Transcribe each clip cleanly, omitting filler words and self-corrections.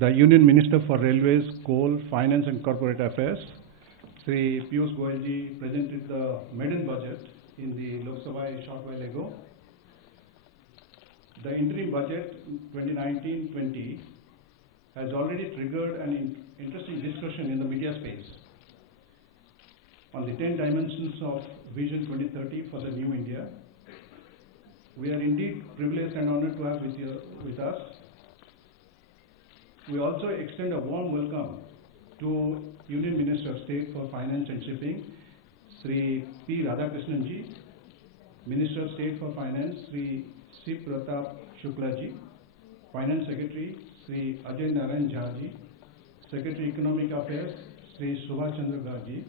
The Union Minister for Railways, Coal, Finance and Corporate Affairs, Sri Piyush Goyal ji, presented the maiden budget in the Lok Sabha a short while ago. The interim budget 2019-20 has already triggered an interesting discussion in the media space on the 10 dimensions of Vision 2030 for the New India. We are indeed privileged and honored to have with us. We also extend a warm welcome to Union Minister of State for Finance and Shipping, Sri P. Radhakrishnan ji, Minister of State for Finance, Sri C. Pratap Shukla ji, Finance Secretary, Sri Ajay Narayan Jha ji, Secretary Economic Affairs, Sri Subhash Chandra Garg ji,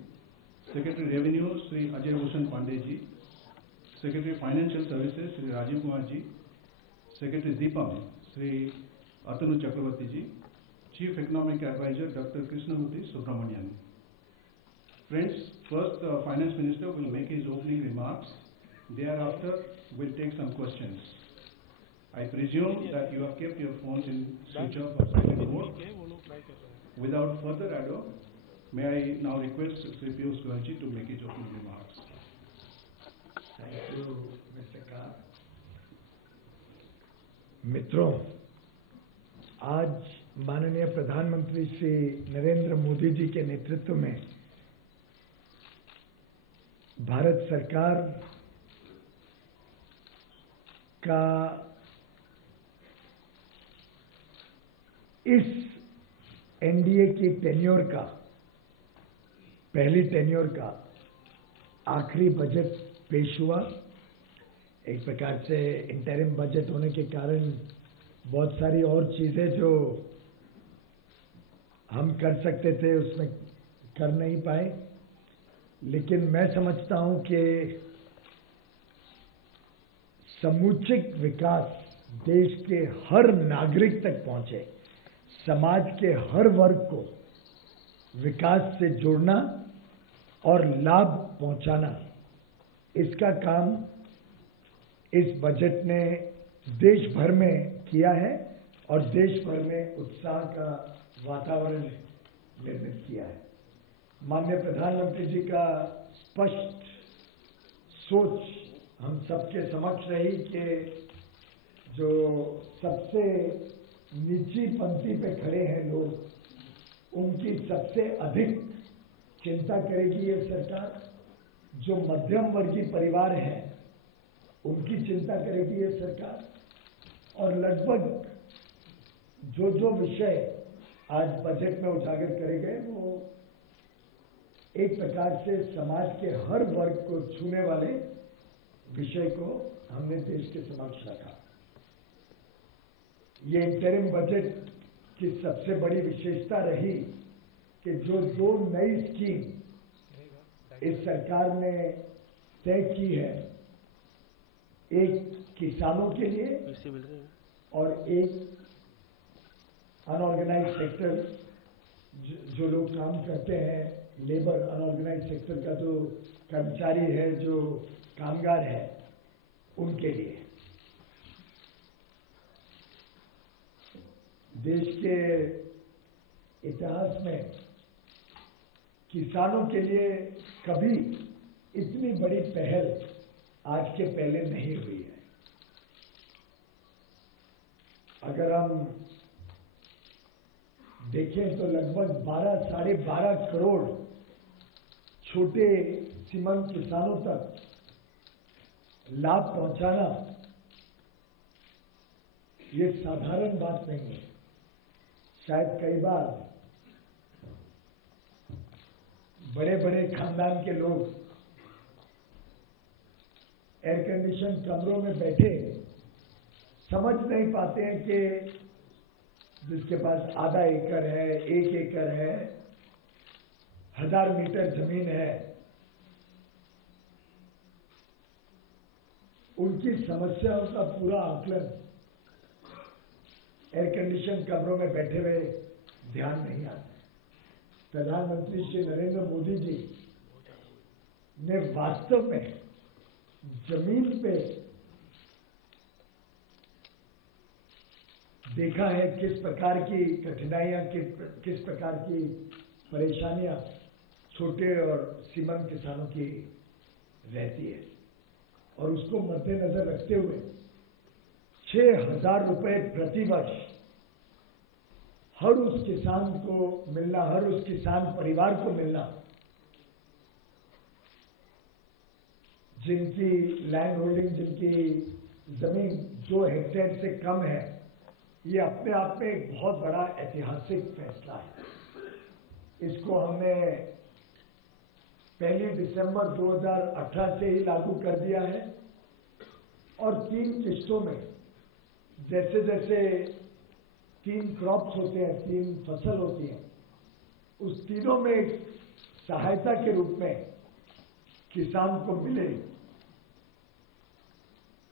Secretary Revenue, Sri Ajay Bhushan Pandey ji, Secretary Financial Services, Sri Rajiv Kumar ji, Secretary DIPAM, Sri Atanu Chakravarti ji, Chief Economic Advisor, Dr. Krishnamurthy Subramanian. Friends, first the Finance Minister will make his opening remarks. Thereafter, we'll take some questions. I presume that you have kept your phones in switch off or silent mode. Without further ado, may I now request Sri Piyush Goyal ji to make his opening remarks. Thank you, Mr. Kar. मित्रों, आज माननीय प्रधानमंत्री श्री नरेंद्र मोदी जी के नेतृत्व में भारत सरकार का इस एनडीए की टेन्योर का, पहली टेन्योर का आखिरी बजट पेश हुआ। एक प्रकार से इंटरिम बजट होने के कारण बहुत सारी और चीजें जो हम कर सकते थे उसमें कर नहीं पाए, लेकिन मैं समझता हूं कि समुचित विकास देश के हर नागरिक तक पहुंचे, समाज के हर वर्ग को विकास से जोड़ना और लाभ पहुंचाना, इसका काम इस बजट ने देश भर में किया है और देश भर में उत्साह का वातावरण निर्मित किया है। माननीय प्रधानमंत्री जी का स्पष्ट सोच हम सबके समक्ष रही कि जो सबसे नीची पंक्ति पे खड़े हैं लोग, उनकी सबसे अधिक चिंता करेगी ये सरकार। जो मध्यम वर्गीय परिवार हैं उनकी चिंता करेगी ये सरकार। और लगभग जो विषय आज बजट में उजागर करे गए वो एक प्रकार से समाज के हर वर्ग को छूने वाले विषय को हमने देश के समक्ष रखा। ये इंटरिम बजट की सबसे बड़ी विशेषता रही कि जो दो नई स्कीम इस सरकार ने तय की है, एक किसानों के लिए और एक अनऑर्गेनाइज सेक्टर, जो लोग काम करते हैं, लेबर, अनऑर्गेनाइज सेक्टर का जो कर्मचारी है, जो कामगार है, उनके लिए। देश के इतिहास में किसानों के लिए कभी इतनी बड़ी पहल आज के पहले नहीं हुई है। अगर हम देखें तो लगभग 12 - 12.5 करोड़ छोटे सीमांत किसानों तक लाभ पहुंचाना ये साधारण बात नहीं है। शायद कई बार बड़े बड़े खानदान के लोग एयर कंडीशन कमरों में बैठे समझ नहीं पाते हैं कि जिसके पास आधा एकड़ है, 1 एकड़ है, 1000 मीटर जमीन है, उनकी समस्याओं का पूरा आकलन एयर कंडीशन कमरों में बैठे हुए ध्यान नहीं आता। प्रधानमंत्री श्री नरेंद्र मोदी जी ने वास्तव में जमीन पे देखा है किस प्रकार की कठिनाइयां, किस प्रकार की परेशानियां छोटे और सीमांत किसानों की रहती है, और उसको मद्देनजर रखते हुए 6,000 रुपए प्रति वर्ष हर उस किसान को मिलना, हर उस किसान परिवार को मिलना जिनकी लैंड होल्डिंग, जिनकी जमीन 2 हेक्टेयर से कम है। ये अपने आप में एक बहुत बड़ा ऐतिहासिक फैसला है। इसको हमने 1 दिसंबर 2018 से ही लागू कर दिया है, और 3 किस्तों में जैसे जैसे 3 क्रॉप्स होते हैं, 3 फसल होती है, उस तीनों में एक सहायता के रूप में किसान को मिले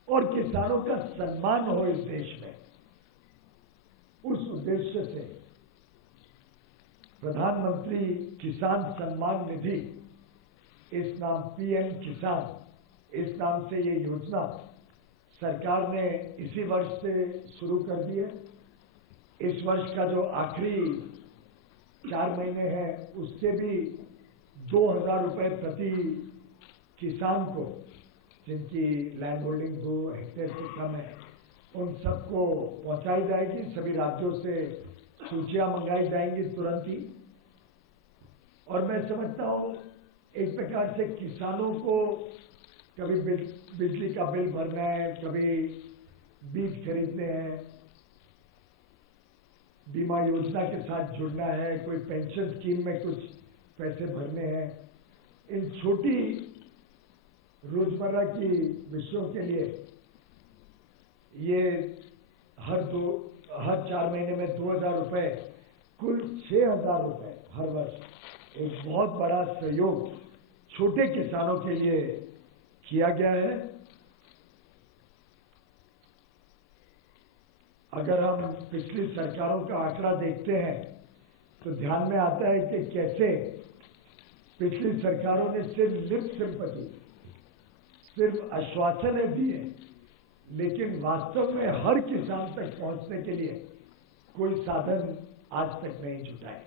और किसानों का सम्मान हो इस देश में। उस उद्देश्य से प्रधानमंत्री किसान सम्मान निधि, इस नाम पीएम किसान, इस नाम से ये योजना सरकार ने इसी वर्ष से शुरू कर दी है। इस वर्ष का जो आखिरी 4 महीने हैं, उससे भी 2,000 रुपए प्रति किसान को, जिनकी लैंड होल्डिंग 2 हेक्टेयर से कम है, उन सबको पहुंचाई जाएगी। सभी राज्यों से सूचियां मंगाई जाएंगी तुरंत ही। और मैं समझता हूं एक प्रकार से किसानों को कभी बिजली का बिल भरना है, कभी बीज खरीदने हैं, बीमा योजना के साथ जुड़ना है, कोई पेंशन स्कीम में कुछ पैसे भरने हैं, इन छोटी रोजमर्रा की विषयों के लिए ये हर 4 महीने में 2,000 रुपए, कुल 6,000 रुपए हर वर्ष एक बहुत बड़ा सहयोग छोटे किसानों के लिए किया गया है। अगर हम पिछली सरकारों का आंकड़ा देखते हैं तो ध्यान में आता है कि कैसे पिछली सरकारों ने सिर्फ लिप सिंपैथी, सिर्फ आश्वासनें दिए, लेकिन वास्तव में हर किसान तक पहुंचने के लिए कोई साधन आज तक नहीं जुटाए।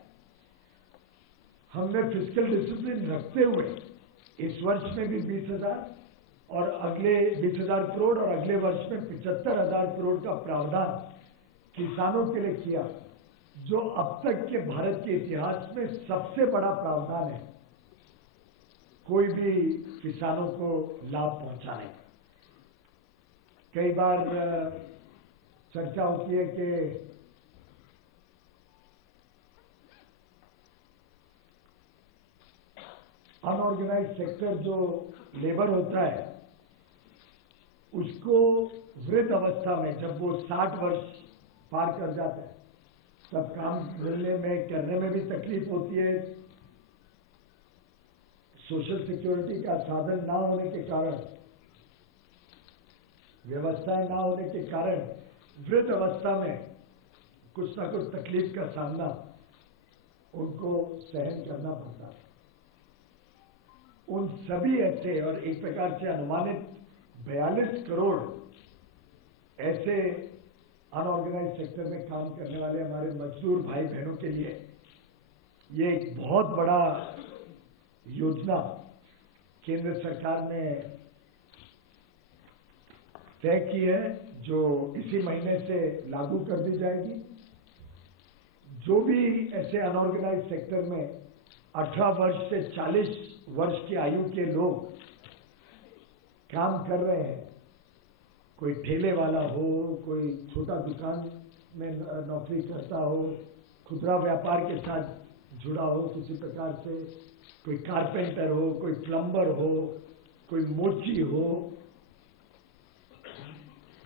हमने फिस्कल डिसिप्लिन रखते हुए इस वर्ष में भी 20,000 और अगले 20,000 करोड़ और अगले वर्ष में 75,000 करोड़ का प्रावधान किसानों के लिए किया, जो अब तक के भारत के इतिहास में सबसे बड़ा प्रावधान है कोई भी किसानों को लाभ पहुंचाने का। कई बार चर्चा होती है कि अनऑर्गेनाइज्ड सेक्टर जो लेबर होता है, उसको वृद्ध अवस्था में जब वो 60 वर्ष पार कर जाता है, तब काम मिलने में, करने में भी तकलीफ होती है। सोशल सिक्योरिटी का साधन ना होने के कारण, व्यवस्थाएं ना होने के कारण वृद्ध अवस्था में कुछ ना कुछ तकलीफ का सामना उनको सहन करना पड़ता है। उन सभी ऐसे, और एक प्रकार से अनुमानित 42 करोड़ ऐसे अनऑर्गेनाइज्ड सेक्टर में काम करने वाले हमारे मजदूर भाई बहनों के लिए ये एक बहुत बड़ा योजना केंद्र सरकार ने तय की है, जो इसी महीने से लागू कर दी जाएगी। जो भी ऐसे अनऑर्गेनाइज्ड सेक्टर में 18 वर्ष से 40 वर्ष की आयु के लोग काम कर रहे हैं, कोई ठेले वाला हो, कोई छोटा दुकान में नौकरी करता हो, खुदरा व्यापार के साथ जुड़ा हो किसी प्रकार से, कोई कारपेंटर हो, कोई प्लम्बर हो, कोई मोची हो,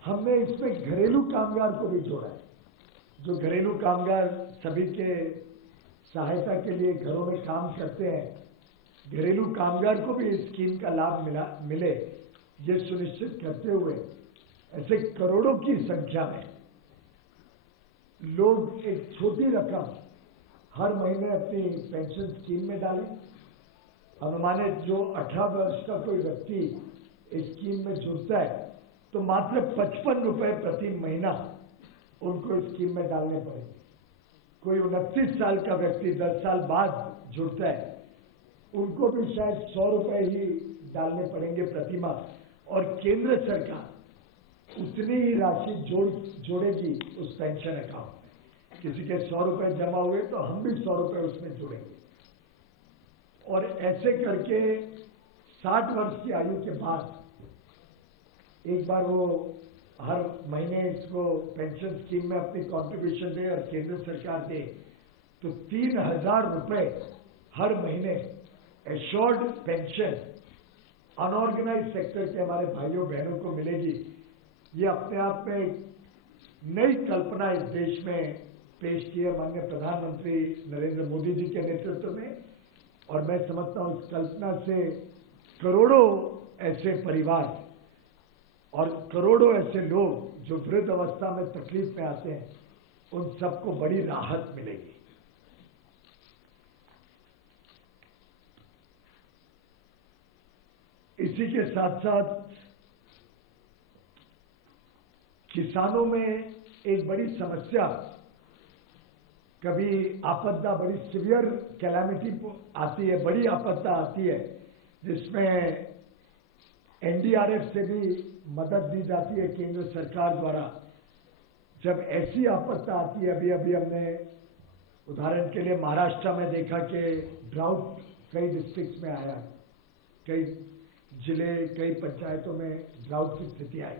हमने इसमें घरेलू कामगार को भी जोड़ा है। जो घरेलू कामगार सभी के सहायता के लिए घरों में काम करते हैं, घरेलू कामगार को भी इस स्कीम का लाभ मिले, ये सुनिश्चित करते हुए ऐसे करोड़ों की संख्या में लोग एक छोटी रकम हर महीने अपनी पेंशन स्कीम में डालें। अनुमानित जो 18 वर्ष का कोई व्यक्ति इस स्कीम में जुड़ता है, तो मात्र 55 रुपए प्रति महीना उनको स्कीम में डालने पड़ेंगे। कोई 29 साल का व्यक्ति 10 साल बाद जुड़ता है, उनको भी शायद 100 रुपए ही डालने पड़ेंगे प्रतिमाह, और केंद्र सरकार उतनी ही राशि जोड़ेगी उस पेंशन अकाउंट में। किसी के 100 रुपए जमा हुए तो हम भी 100 रुपए उसमें जोड़ेंगे, और ऐसे करके 60 वर्ष की आयु के बाद एक बार वो हर महीने इसको पेंशन स्कीम में अपनी कंट्रीब्यूशन दे और केंद्र सरकार दे, तो 3000 रुपए हर महीने एश्योर्ड पेंशन अनऑर्गेनाइज सेक्टर के हमारे भाइयों बहनों को मिलेगी। ये अपने आप में एक नई कल्पना इस देश में पेश की है माननीय प्रधानमंत्री नरेंद्र मोदी जी के नेतृत्व में, और मैं समझता हूं इस कल्पना से करोड़ों ऐसे परिवार और करोड़ों ऐसे लोग जो वृद्ध अवस्था में तकलीफ में आते हैं, उन सबको बड़ी राहत मिलेगी। इसी के साथ साथ किसानों में एक बड़ी समस्या, कभी आपदा, बड़ी सीवियर कैलामिटी आती है, बड़ी आपदा आती है, जिसमें एनडीआरएफ से भी मदद दी जाती है केंद्र सरकार द्वारा। जब ऐसी आपदा आती है, अभी हमने उदाहरण के लिए महाराष्ट्र में देखा कि ड्राउट कई डिस्ट्रिक्ट्स में आया, कई जिले, कई पंचायतों में ड्राउट की स्थिति आई।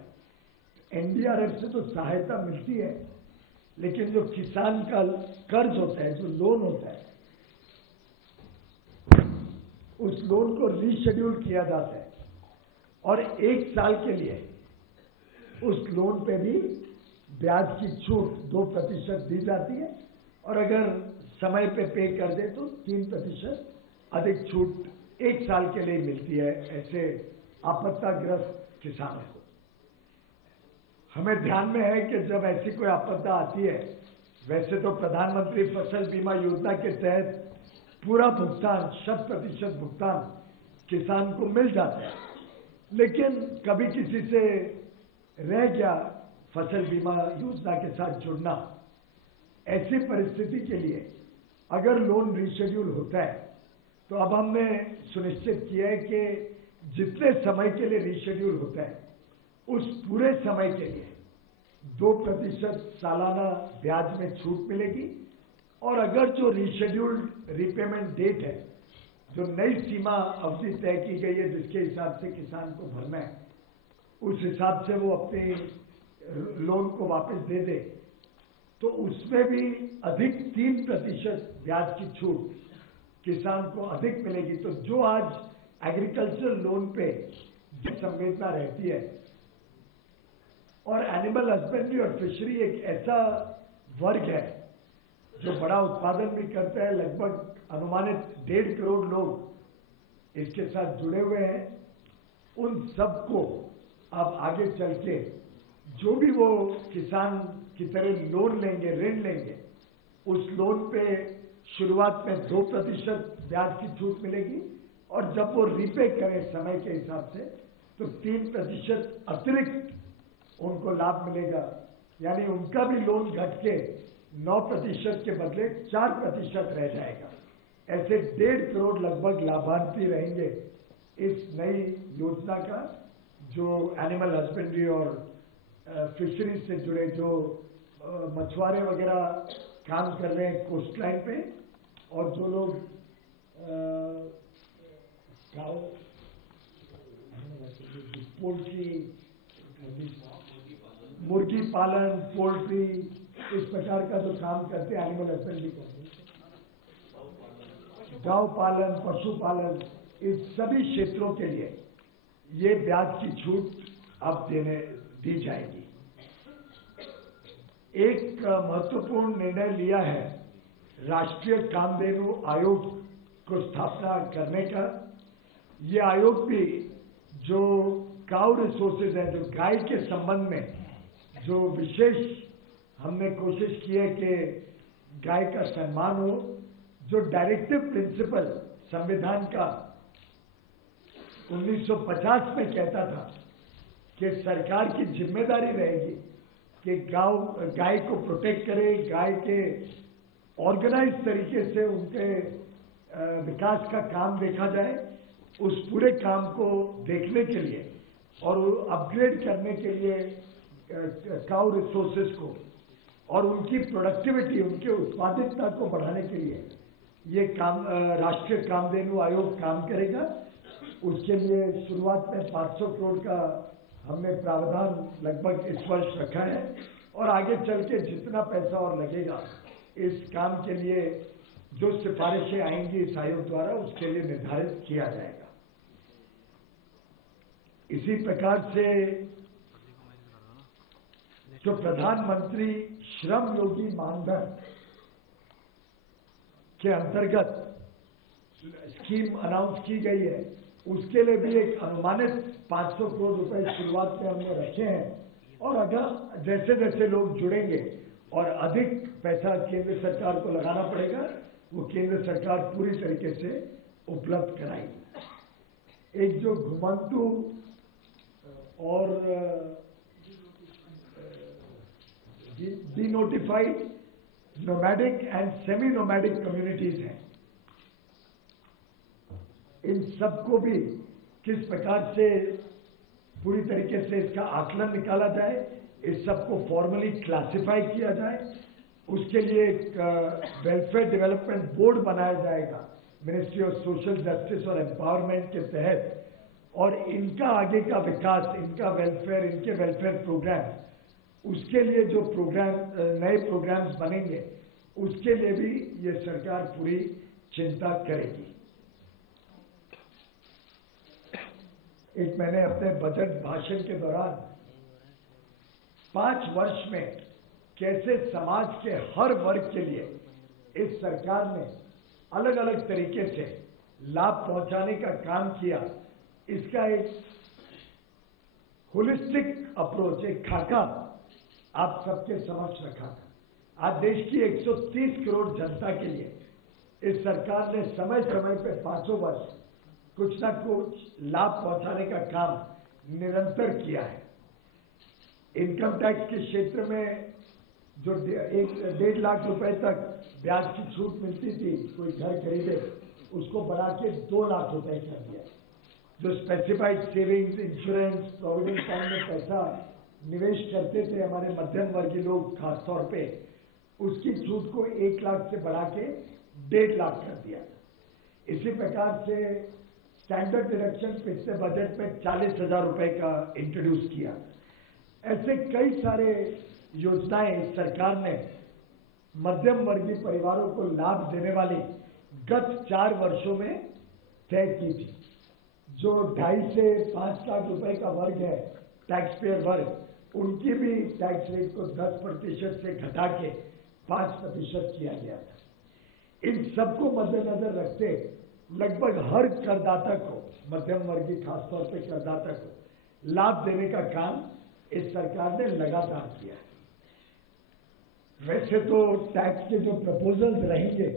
एनडीआरएफ से तो सहायता मिलती है, लेकिन जो किसान का कर्ज होता है, जो लोन होता है, उस लोन को रीशेड्यूल किया जाता है और 1 साल के लिए उस लोन पे भी ब्याज की छूट 2% दी जाती है, और अगर समय पे पे कर दे तो 3% अधिक छूट 1 साल के लिए मिलती है ऐसे आपदाग्रस्त किसानों को। हमें ध्यान में है कि जब ऐसी कोई आपदा आती है, वैसे तो प्रधानमंत्री फसल बीमा योजना के तहत पूरा भुगतान, 100% भुगतान किसान को मिल जाता है, लेकिन कभी किसी से रह गया फसल बीमा योजना के साथ जुड़ना। ऐसी परिस्थिति के लिए अगर लोन रीशेड्यूल होता है, तो अब हमने सुनिश्चित किया है कि जितने समय के लिए रीशेड्यूल होता है, उस पूरे समय के लिए 2% सालाना ब्याज में छूट मिलेगी, और अगर जो रीशेड्यूल्ड रीपेमेंट डेट है, जो नई सीमा अवधि तय की गई है जिसके हिसाब से किसान को भरना है, उस हिसाब से वो अपने लोन को वापस दे दे, तो उसमें भी अधिक 3% ब्याज की छूट किसान को अधिक मिलेगी। तो जो आज एग्रीकल्चर लोन पे संवेदना रहती है, और एनिमल हस्बेंड्री और फिशरी एक ऐसा वर्ग है जो बड़ा उत्पादन भी करता है, लगभग अनुमानित 1.5 करोड़ लोग इसके साथ जुड़े हुए हैं। उन सबको अब आगे चल के जो भी वो किसान की तरह लोन लेंगे, ऋण लेंगे, उस लोन पे शुरुआत में 2% ब्याज की छूट मिलेगी, और जब वो रीपे करें समय के हिसाब से तो 3% अतिरिक्त उनको लाभ मिलेगा। यानी उनका भी लोन घट के 9% के बदले 4% रह जाएगा। ऐसे 1.5 करोड़ लगभग लाभार्थी रहेंगे इस नई योजना का, जो एनिमल हस्बेंड्री और फिशरी से जुड़े, जो मछुआरे वगैरह काम कर रहे हैं कोस्ट लाइन पे, और जो लोग पोल्ट्री, मुर्गी पालन, पोल्ट्री, इस प्रकार का जो काम करते हैं एनिमल हस्बेंड्री का, गौ पालन, पशुपालन, इस सभी क्षेत्रों के लिए ये ब्याज की छूट अब दी जाएगी। एक महत्वपूर्ण निर्णय लिया है राष्ट्रीय कामधेनु आयोग को स्थापना करने का। ये आयोग भी जो काउ रिसोर्सेज है, जो गाय के संबंध में जो विशेष हमने कोशिश की है कि गाय का सम्मान हो, जो डायरेक्टिव प्रिंसिपल संविधान का 1950 में कहता था कि सरकार की जिम्मेदारी रहेगी कि गाय को प्रोटेक्ट करे, गाय के ऑर्गेनाइज तरीके से उनके विकास का काम देखा जाए। उस पूरे काम को देखने के लिए और अपग्रेड करने के लिए काउ रिसोर्सेज को और उनकी प्रोडक्टिविटी, उनकी उत्पादकता को बढ़ाने के लिए ये काम राष्ट्रीय कामधेनु आयोग काम करेगा। उसके लिए शुरुआत में 500 करोड़ का हमने प्रावधान लगभग इस वर्ष रखा है और आगे चल के जितना पैसा और लगेगा इस काम के लिए, जो सिफारिशें आएंगी इस आयोग द्वारा, उसके लिए निर्धारित किया जाएगा। इसी प्रकार से जो प्रधानमंत्री श्रम योगी मानधन के अंतर्गत स्कीम अनाउंस की गई है, उसके लिए भी एक अनुमानित 500 करोड़ रुपए शुरुआत में हमने रखे हैं और अगर जैसे जैसे लोग जुड़ेंगे और अधिक पैसा केंद्र सरकार को लगाना पड़ेगा, वो केंद्र सरकार पूरी तरीके से उपलब्ध कराएगी। एक जो घुमंतु और denotified nomadic and semi nomadic communities हैं, इन सबको भी किस प्रकार से पूरी तरीके से इसका आकलन निकाला जाए, इस सबको फॉर्मली क्लासिफाई किया जाए, उसके लिए एक वेलफेयर डेवलपमेंट बोर्ड बनाया जाएगा मिनिस्ट्री ऑफ सोशल जस्टिस और एम्पावरमेंट के तहत, और इनका आगे का विकास, इनका वेलफेयर, इनके वेलफेयर प्रोग्राम, उसके लिए जो प्रोग्राम नए प्रोग्राम्स बनेंगे उसके लिए भी ये सरकार पूरी चिंता करेगी। एक मैंने अपने बजट भाषण के दौरान 5 वर्ष में कैसे समाज के हर वर्ग के लिए इस सरकार ने अलग अलग तरीके से लाभ पहुंचाने का काम किया, इसका एक होलिस्टिक अप्रोच, एक खाका आप सबके समक्ष रखा था। आज देश की 130 करोड़ जनता के लिए इस सरकार ने समय समय पर 5 वर्ष कुछ ना कुछ लाभ पहुंचाने का काम निरंतर किया है। इनकम टैक्स के क्षेत्र में जो 1.5 लाख रुपए तक ब्याज की छूट मिलती थी कोई घर खरीदे, उसको बढ़ा के 2 लाख रुपए कर दिया। जो specified savings, insurance, provident fund में पैसा निवेश करते थे हमारे मध्यम वर्गीय लोग खासतौर पे, उसकी छूट को 1 लाख से बढ़ा के 1.5 लाख कर दिया। इसी प्रकार से स्टैंडर्ड डिडक्शन पिछले बजट में 40,000 रुपए का इंट्रोड्यूस किया। ऐसे कई सारे योजनाएं सरकार ने मध्यम वर्गीय परिवारों को लाभ देने वाली गत 4 वर्षों में तय की थी। जो 2.5 से 5 लाख रुपए का वर्ग है, टैक्स पेयर वर्ग, उनकी भी टैक्स रेट को 10% से घटा के 5% किया गया था। इन सबको मद्देनजर रखते लगभग हर करदाता को, मध्यम वर्गीय खासतौर पे करदाता को लाभ देने का काम इस सरकार ने लगातार किया है। वैसे तो टैक्स के जो प्रपोजल्स रहेंगे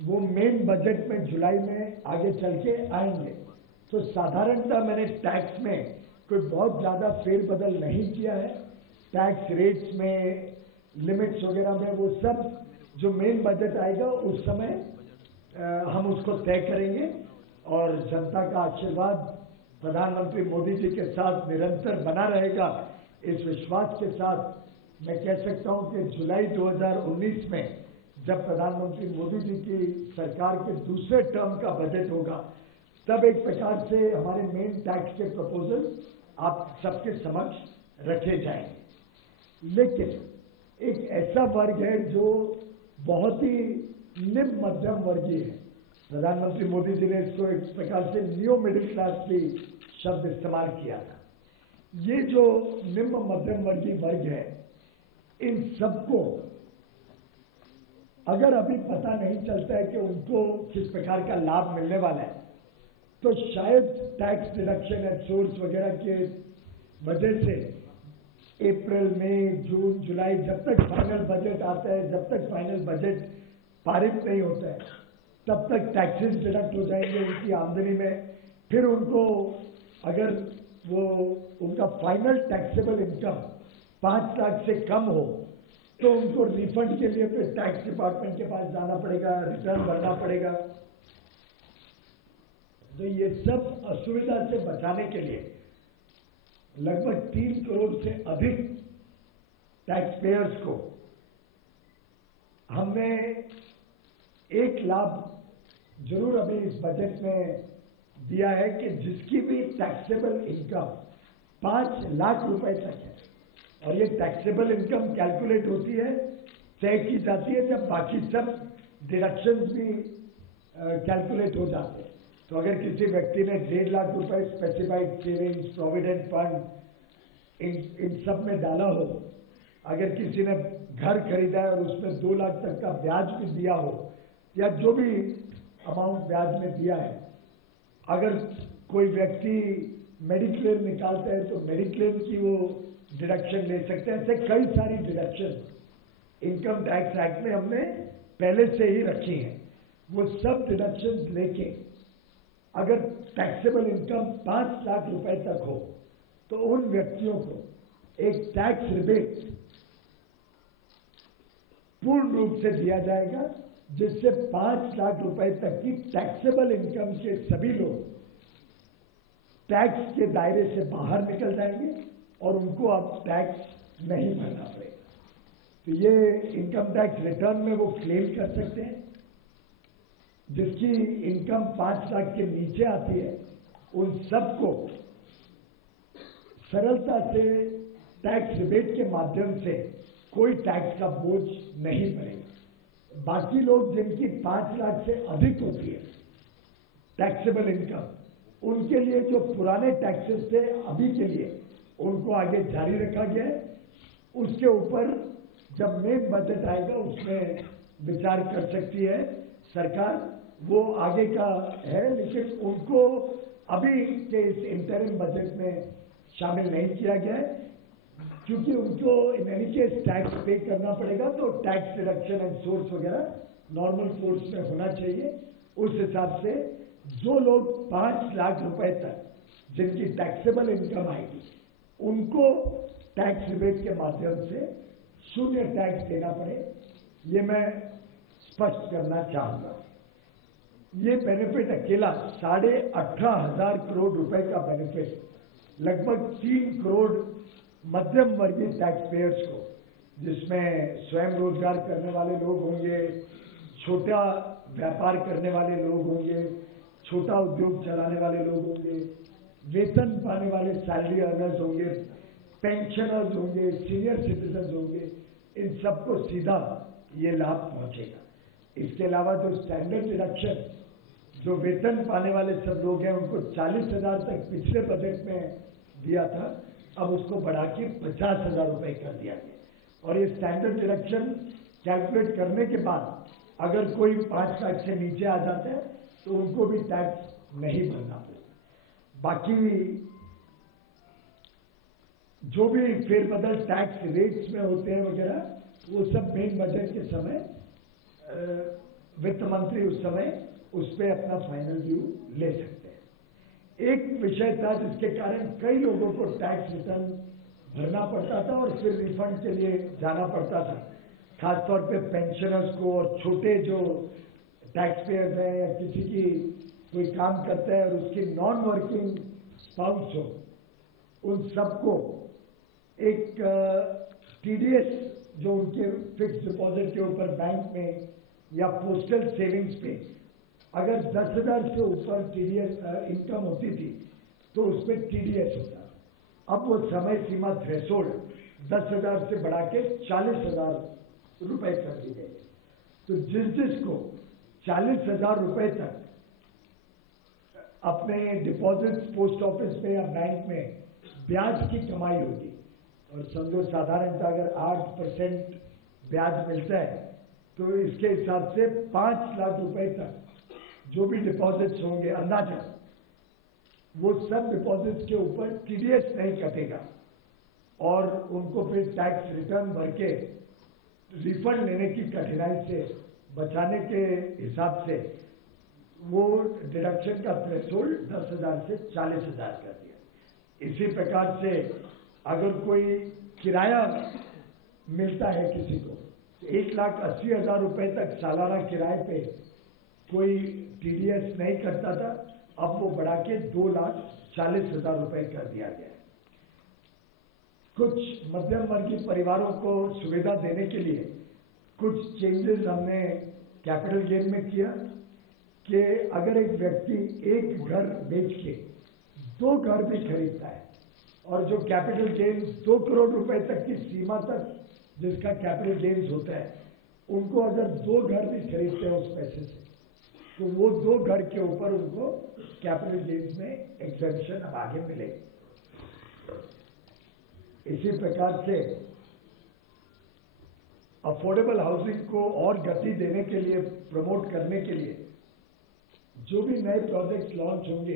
वो मेन बजट में जुलाई में आगे चल के आएंगे, तो साधारणतः मैंने टैक्स में कोई बहुत ज्यादा फेरबदल नहीं किया है। टैक्स रेट्स में, लिमिट्स वगैरह में, वो सब जो मेन बजट आएगा उस समय हम उसको तय करेंगे और जनता का आशीर्वाद प्रधानमंत्री मोदी जी के साथ निरंतर बना रहेगा। इस विश्वास के साथ मैं कह सकता हूं कि जुलाई 2019 में जब प्रधानमंत्री मोदी जी की सरकार के दूसरे टर्म का बजट होगा, तब एक प्रकार से हमारे मेन टैक्स के प्रपोजल आप सबके समक्ष रखे जाएंगे। लेकिन एक ऐसा वर्ग है जो बहुत ही निम्न मध्यम वर्गीय है। प्रधानमंत्री मोदी जी ने इसको एक प्रकार से न्यू मिडिल क्लास भी शब्द इस्तेमाल किया था। ये जो निम्न मध्यम वर्गीय वर्ग है, इन सबको अगर अभी पता नहीं चलता है कि उनको किस प्रकार का लाभ मिलने वाला है, तो शायद टैक्स डिडक्शन एट सोर्स वगैरह के वजह से अप्रैल, मई, जून, जुलाई, जब तक फाइनल बजट आता है, जब तक फाइनल बजट पारित नहीं होता है, तब तक टैक्सेस डिडक्ट हो जाएंगे उनकी आमदनी में। फिर उनको अगर वो उनका फाइनल टैक्सेबल इनकम 5 लाख से कम हो तो उनको रिफंड के लिए फिर टैक्स डिपार्टमेंट के पास जाना पड़ेगा, रिटर्न भरना पड़ेगा। तो ये सब असुविधा से बचाने के लिए लगभग 3 करोड़ से अधिक टैक्स पेयर्स को हमने एक लाभ जरूर अभी इस बजट में दिया है कि जिसकी भी टैक्सेबल इनकम 5 लाख रुपए तक है, और ये टैक्सेबल इनकम कैलकुलेट होती है, तय की जाती है जब बाकी सब डिडक्शंस भी कैलकुलेट हो जाते हैं। तो अगर किसी व्यक्ति ने 1.5 लाख रुपए specified savings, provident fund in सब में डाला हो, अगर किसी ने घर खरीदा है और उसमें 2 लाख तक का ब्याज भी दिया हो, या जो भी अमाउंट ब्याज में दिया है, अगर कोई व्यक्ति मेडिक्लेम निकालता है तो मेडिक्लेम की वो डिडक्शन ले सकते हैं। ऐसे कई सारी डिडक्शन इनकम टैक्स एक्ट में हमने पहले से ही रखी हैं। वो सब डिडक्शन लेके अगर टैक्सेबल इनकम 5 लाख रुपए तक हो तो उन व्यक्तियों को एक टैक्स रिबेट पूर्ण रूप से दिया जाएगा, जिससे 5 लाख रुपए तक की टैक्सेबल इनकम के सभी लोग टैक्स के दायरे से बाहर निकल जाएंगे और उनको अब टैक्स नहीं भरना पड़ेगा। तो ये इनकम टैक्स रिटर्न में वो क्लेम कर सकते हैं। जिसकी इनकम 5 लाख के नीचे आती है उन सबको सरलता से टैक्स रिबेट के माध्यम से कोई टैक्स का बोझ नहीं पड़ेगा। बाकी लोग जिनकी 5 लाख से अधिक होती है टैक्सेबल इनकम, उनके लिए जो पुराने टैक्सेस थे अभी के लिए उनको आगे जारी रखा गया है। उसके ऊपर जब मेन बजट आएगा उसमें विचार कर सकती है सरकार, वो आगे का है, लेकिन उनको अभी के इस इंटरिम बजट में शामिल नहीं किया गया है, क्योंकि उनको इन एनी केस टैक्स पे करना पड़ेगा। तो टैक्स डिडक्शन एंड सोर्स वगैरह नॉर्मल कोर्स में होना चाहिए। उस हिसाब से जो लोग 5 लाख रुपए तक जिनकी टैक्सेबल इनकम आएगी उनको टैक्स रिबेट के माध्यम से 0 टैक्स देना पड़े, ये मैं स्पष्ट करना चाहूंगा। ये बेनिफिट अकेला 18,500 करोड़ रुपए का बेनिफिट लगभग 3 करोड़ मध्यम वर्गीय टैक्स पेयर्स को, जिसमें स्वयं रोजगार करने वाले लोग होंगे, छोटा व्यापार करने वाले लोग होंगे, छोटा उद्योग चलाने वाले लोग होंगे, वेतन पाने वाले सैलरी अर्नर्स होंगे, पेंशनर्स होंगे, सीनियर सिटीजन होंगे, इन सबको सीधा ये लाभ पहुंचेगा। इसके अलावा जो स्टैंडर्ड डिडक्शन जो वेतन पाने वाले सब लोग हैं उनको 40,000 तक पिछले बजट में दिया था, अब उसको बढ़ा के 50,000 रुपए कर दिया गया। और ये स्टैंडर्ड डिडक्शन कैलकुलेट करने के बाद अगर कोई 5 लाख से नीचे आ जाता है तो उनको भी टैक्स नहीं भरना पड़ेगा। बाकी जो भी फेरबदल टैक्स रेट्स में होते हैं वगैरह, वो सब मेन बजट के समय वित्त मंत्री उस समय उस पर अपना फाइनल व्यू ले सकते हैं। एक विषय था जिसके कारण कई लोगों को टैक्स रिटर्न भरना पड़ता था और फिर रिफंड के लिए जाना पड़ता था, खासतौर पे पेंशनर्स को और छोटे जो टैक्स पेयर्स हैं या किसी की कोई काम करता है और उसकी नॉन वर्किंग स्पाउस हो, उन सबको एक टीडीएस जो उनके फिक्स डिपॉजिट के ऊपर बैंक में या पोस्टल सेविंग्स पे अगर 10,000 से ऊपर टीडीएस इनकम होती थी तो उसमें टीडीएस होता। अब वो समय सीमा थ्रेशोल्ड 10,000 से बढ़ा के 40,000 रुपए कर दी गई। तो जिसको 40,000 रुपए तक अपने डिपॉजिट पोस्ट ऑफिस में या बैंक में ब्याज की कमाई होगी, और समझो साधारणतः अगर 8% ब्याज मिलता है तो इसके हिसाब से 5 लाख रुपए तक जो भी डिपॉजिट्स होंगे अंदाजा वो सब डिपॉजिट्स के ऊपर टीडीएस नहीं कटेगा और उनको फिर टैक्स रिटर्न भर के रिफंड लेने की कठिनाई से बचाने के हिसाब से वो डिडक्शन का थ्रेशोल्ड 10,000 से 40,000 कर दिया। इसी प्रकार से अगर कोई किराया मिलता है किसी को, 1,80,000 रुपए तक सालाना किराए पे कोई टीडीएस नहीं करता था, अब वो बढ़ा के 2,40,000 रुपए कर दिया गया है। कुछ मध्यम वर्गीय परिवारों को सुविधा देने के लिए कुछ चेंजेस हमने कैपिटल गेन में किया कि अगर एक व्यक्ति एक घर बेच के 2 घर भी खरीदता है और जो कैपिटल गेन्स 2 करोड़ रुपए तक की सीमा तक जिसका कैपिटल गेन्स होता है, उनको अगर 2 घर भी खरीदते हैं उस पैसे से, तो वो 2 घर के ऊपर उनको कैपिटल गेन्स में एक्सेप्शन अब आगे मिलेगी। इसी प्रकार से अफोर्डेबल हाउसिंग को और गति देने के लिए, प्रमोट करने के लिए जो भी नए प्रोजेक्ट्स लॉन्च होंगे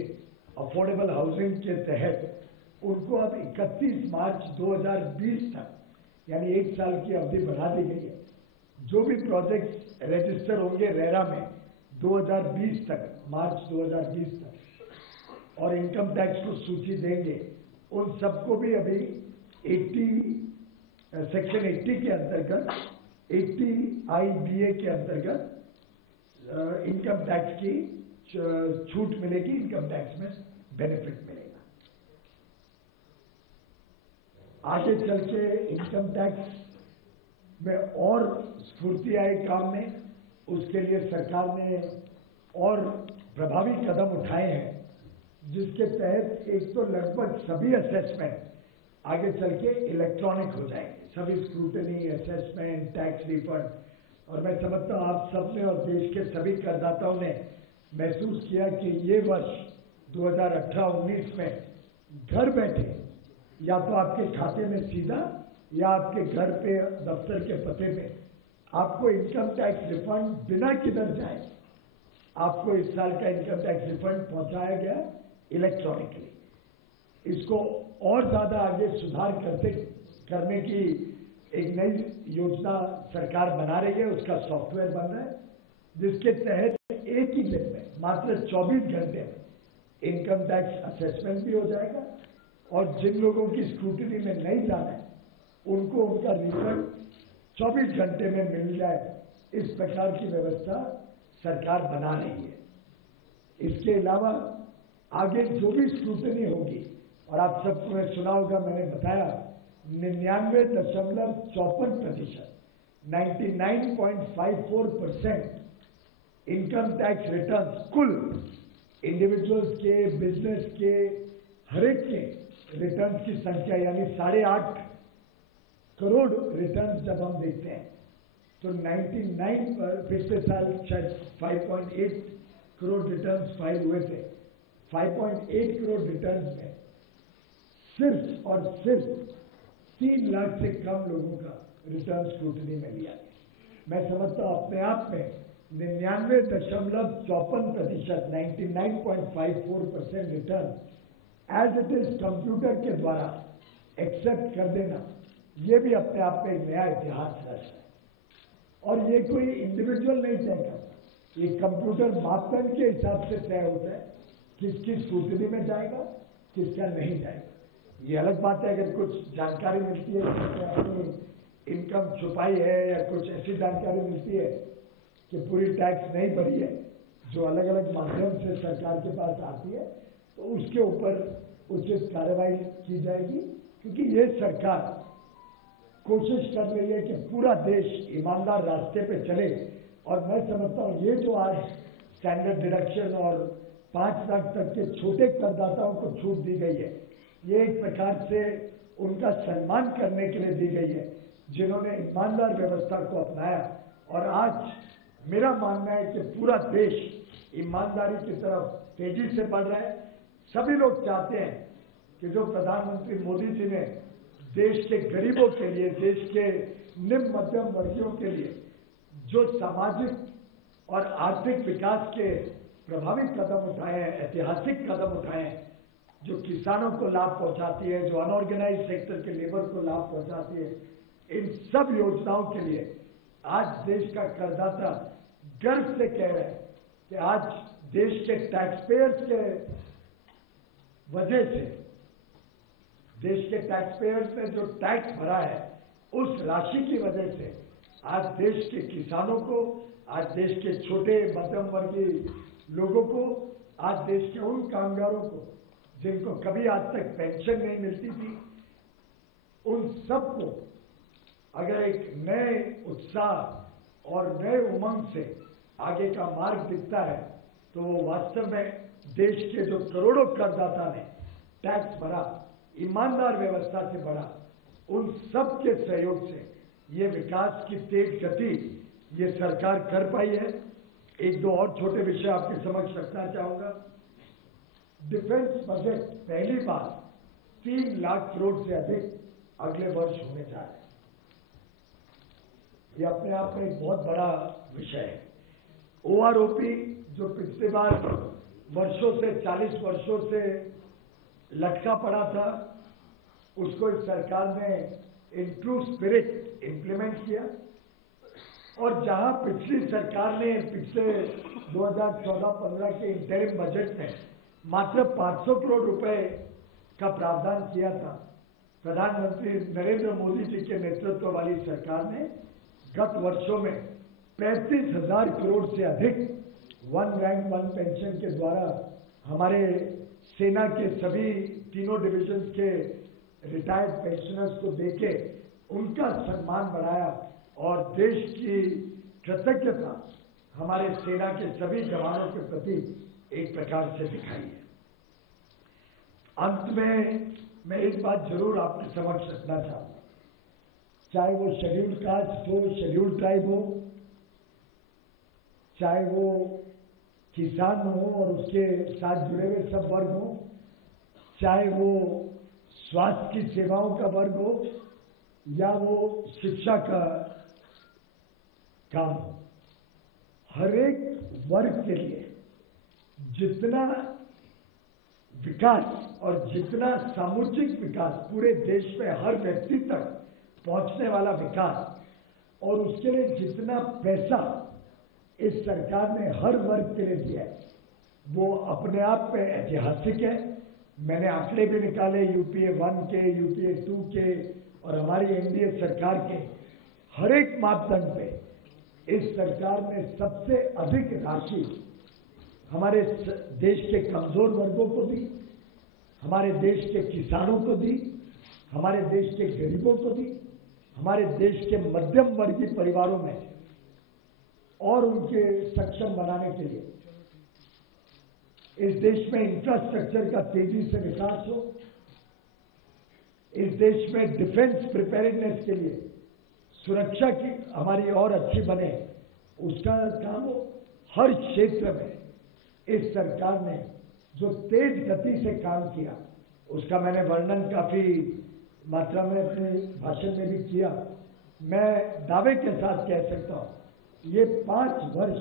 अफोर्डेबल हाउसिंग के तहत, उनको अब 31 मार्च 2020 तक, यानी 1 साल की अवधि बढ़ा दी गई है। जो भी प्रोजेक्ट्स रजिस्टर होंगे रेरा में 2020 तक, मार्च 2020 तक, और इनकम टैक्स को सूची देंगे, उन सबको भी अभी सेक्शन 80 के अंतर्गत, 80IBA के अंतर्गत इनकम टैक्स की छूट मिलेगी, इनकम टैक्स में बेनिफिट मिलेगा। आगे चल के इनकम टैक्स में और स्फूर्ति आए काम में, उसके लिए सरकार ने और प्रभावी कदम उठाए हैं, जिसके तहत एक तो लगभग सभी असेसमेंट आगे चल के इलेक्ट्रॉनिक हो जाएंगे, सभी स्क्रूटनी, असेसमेंट, टैक्स रिफंड। और मैं समझता हूँ आप सबने और देश के सभी करदाताओं ने महसूस किया कि ये वर्ष 2018-19 में घर बैठे या तो आपके खाते में सीधा या आपके घर पे, दफ्तर के पते पे आपको इनकम टैक्स रिफंड बिना किधर जाए, आपको इस साल का इनकम टैक्स रिफंड पहुंचाया गया इलेक्ट्रॉनिकली। इसको और ज्यादा आगे सुधार करने की एक नई योजना सरकार बना रही है, उसका सॉफ्टवेयर बन रहा है, जिसके तहत एक ही दिन में मात्र 24 घंटे में इनकम टैक्स असेसमेंट भी हो जाएगा, और जिन लोगों की स्क्रूटनी में नहीं जाना है उनको उनका रिफंड 24 घंटे में मिल जाए, इस प्रकार की व्यवस्था सरकार बना रही है। इसके अलावा आगे जो भी स्क्रूटनी होगी, और आप सबको सुना होगा, मैंने बताया 99.54%, 99.54% इनकम टैक्स रिटर्न्स कुल इंडिविजुअल्स के, बिजनेस के, हर एक के रिटर्न्स की संख्या, यानी 8.5 करोड़ रिटर्न्स जब हम देखते हैं तो 99 पर पिछले साल शायद 5.8 करोड़ रिटर्न्स फाइल हुए थे। 5.8 करोड़ रिटर्न्स में सिर्फ और सिर्फ 3 लाख से कम लोगों का रिटर्न स्क्रूटनी में लिया गया। मैं समझता हूं अपने आप में 99.54%, 99.54% return as it is computer के द्वारा एक्सेप्ट कर देना, ये भी अपने आप में एक नया इतिहास रच है। और ये कोई इंडिविजुअल नहीं तय करता, ये कंप्यूटर मापदंड के हिसाब से तय होता है किसकी स्क्रूटनी में जाएगा, किसका नहीं जाएगा। ये अलग बात है अगर कुछ जानकारी मिलती है कि अपनी इनकम छुपाई है, या कुछ ऐसी जानकारी मिलती है कि पूरी टैक्स नहीं भरी है, जो अलग अलग माध्यम से सरकार के पास आती है, तो उसके ऊपर उचित कार्रवाई की जाएगी। क्योंकि ये सरकार कोशिश कर रही है कि पूरा देश ईमानदार रास्ते पे चले, और मैं समझता हूँ ये जो आज स्टैंडर्ड डिडक्शन और 5 लाख तक के छोटे करदाताओं को छूट दी गई है, ये एक प्रकार से उनका सम्मान करने के लिए दी गई है, जिन्होंने ईमानदार व्यवस्था को अपनाया। और आज मेरा मानना है कि पूरा देश ईमानदारी की तरफ तेजी से बढ़ रहा है। सभी लोग चाहते हैं कि जो प्रधानमंत्री मोदी जी ने देश के गरीबों के लिए, देश के निम्न मध्यम वर्गीयों के लिए जो सामाजिक और आर्थिक विकास के प्रभावी कदम उठाए हैं, ऐतिहासिक कदम उठाए हैं, जो किसानों को लाभ पहुंचाती है, जो अनऑर्गेनाइज सेक्टर के लेबर को लाभ पहुंचाती है, इन सब योजनाओं के लिए आज देश का करदाता गर्व से कह रहे हैं कि आज देश के टैक्स पेयर्स के वजह से देश के टैक्स पेयर्स ने जो टैक्स भरा है, उस राशि की वजह से आज देश के किसानों को, आज देश के छोटे मध्यम वर्गीय लोगों को, आज देश के उन कामगारों को जिनको कभी आज तक पेंशन नहीं मिलती थी, उन सबको अगर एक नए उत्साह और नए उमंग से आगे का मार्ग दिखता है, तो वो वास्तव में देश के जो करोड़ों करदाता ने टैक्स भरा, ईमानदार व्यवस्था से भरा, उन सब के सहयोग से ये विकास की तेज गति ये सरकार कर पाई है। एक दो और छोटे विषय आपके समक्ष रखना चाहूंगा। डिफेंस बजट पहली बार 3 लाख करोड़ से अधिक अगले वर्ष होने जा रहे हैं। ये अपने आप में एक बहुत बड़ा विषय है। ओआरओपी जो पिछली बार वर्षों से 40 वर्षों से लटका पड़ा था, उसको इस सरकार ने इन ट्रू स्पिरिट इम्प्लीमेंट किया। और जहां पिछली सरकार ने पिछले 2014-15 के इंटरिम बजट में मात्र 500 करोड़ रुपए का प्रावधान किया था, प्रधानमंत्री नरेंद्र मोदी जी के नेतृत्व वाली सरकार ने गत वर्षों में 35,000 करोड़ से अधिक वन रैंक वन पेंशन के द्वारा हमारे सेना के सभी तीनों डिविजन के रिटायर्ड पेंशनर्स को देके उनका सम्मान बढ़ाया और देश की कृतज्ञता हमारे सेना के सभी जवानों के प्रति एक प्रकार से दिखाई है। अंत में मैं एक बात जरूर आपके समक्ष रखना चाहूंगा, चाहे वो शेड्यूल्ड कास्ट हो, शेड्यूल्ड ट्राइब हो, चाहे वो किसान हो और उसके साथ जुड़े हुए सब वर्ग हो, चाहे वो स्वास्थ्य की सेवाओं का वर्ग हो या वो शिक्षा का काम हो, हर एक वर्ग के लिए जितना विकास और जितना सामुदायिक विकास पूरे देश में हर व्यक्ति तक पहुंचने वाला विकास और उसके लिए जितना पैसा इस सरकार ने हर वर्ग के लिए दिया है, वो अपने आप में ऐतिहासिक है। मैंने आंकड़े भी निकाले यूपीए 1 के, यूपीए 2 के और हमारी एनडीए सरकार के हर एक मापदंड पे इस सरकार ने सबसे अधिक राशि हमारे देश के कमजोर वर्गों को दी, हमारे देश के किसानों को दी, हमारे देश के गरीबों को दी, हमारे देश के मध्यम वर्गीय परिवारों में और उनके सक्षम बनाने के लिए इस देश में इंफ्रास्ट्रक्चर का तेजी से विकास हो, इस देश में डिफेंस प्रिपेयर्डनेस के लिए सुरक्षा की हमारी और अच्छी बने, उसका काम हो। हर क्षेत्र में इस सरकार ने जो तेज गति से काम किया, उसका मैंने वर्णन काफी मात्रा में अपने भाषण में भी किया। मैं दावे के साथ कह सकता हूं, ये 5 वर्ष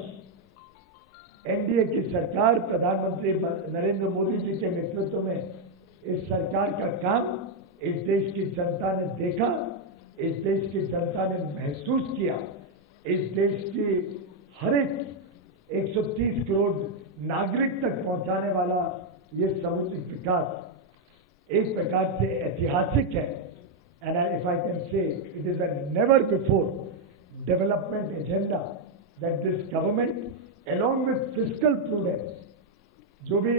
एनडीए की सरकार, प्रधानमंत्री नरेंद्र मोदी जी के नेतृत्व में इस सरकार का काम इस देश की जनता ने देखा, इस देश की जनता ने महसूस किया। इस देश की हर एक 130 करोड़ नागरिक तक पहुंचाने वाला ये सामुदायिक विकास एक प्रकार से ऐतिहासिक है। And if I can say it is a never before development agenda that this government along with fiscal prudence, जो भी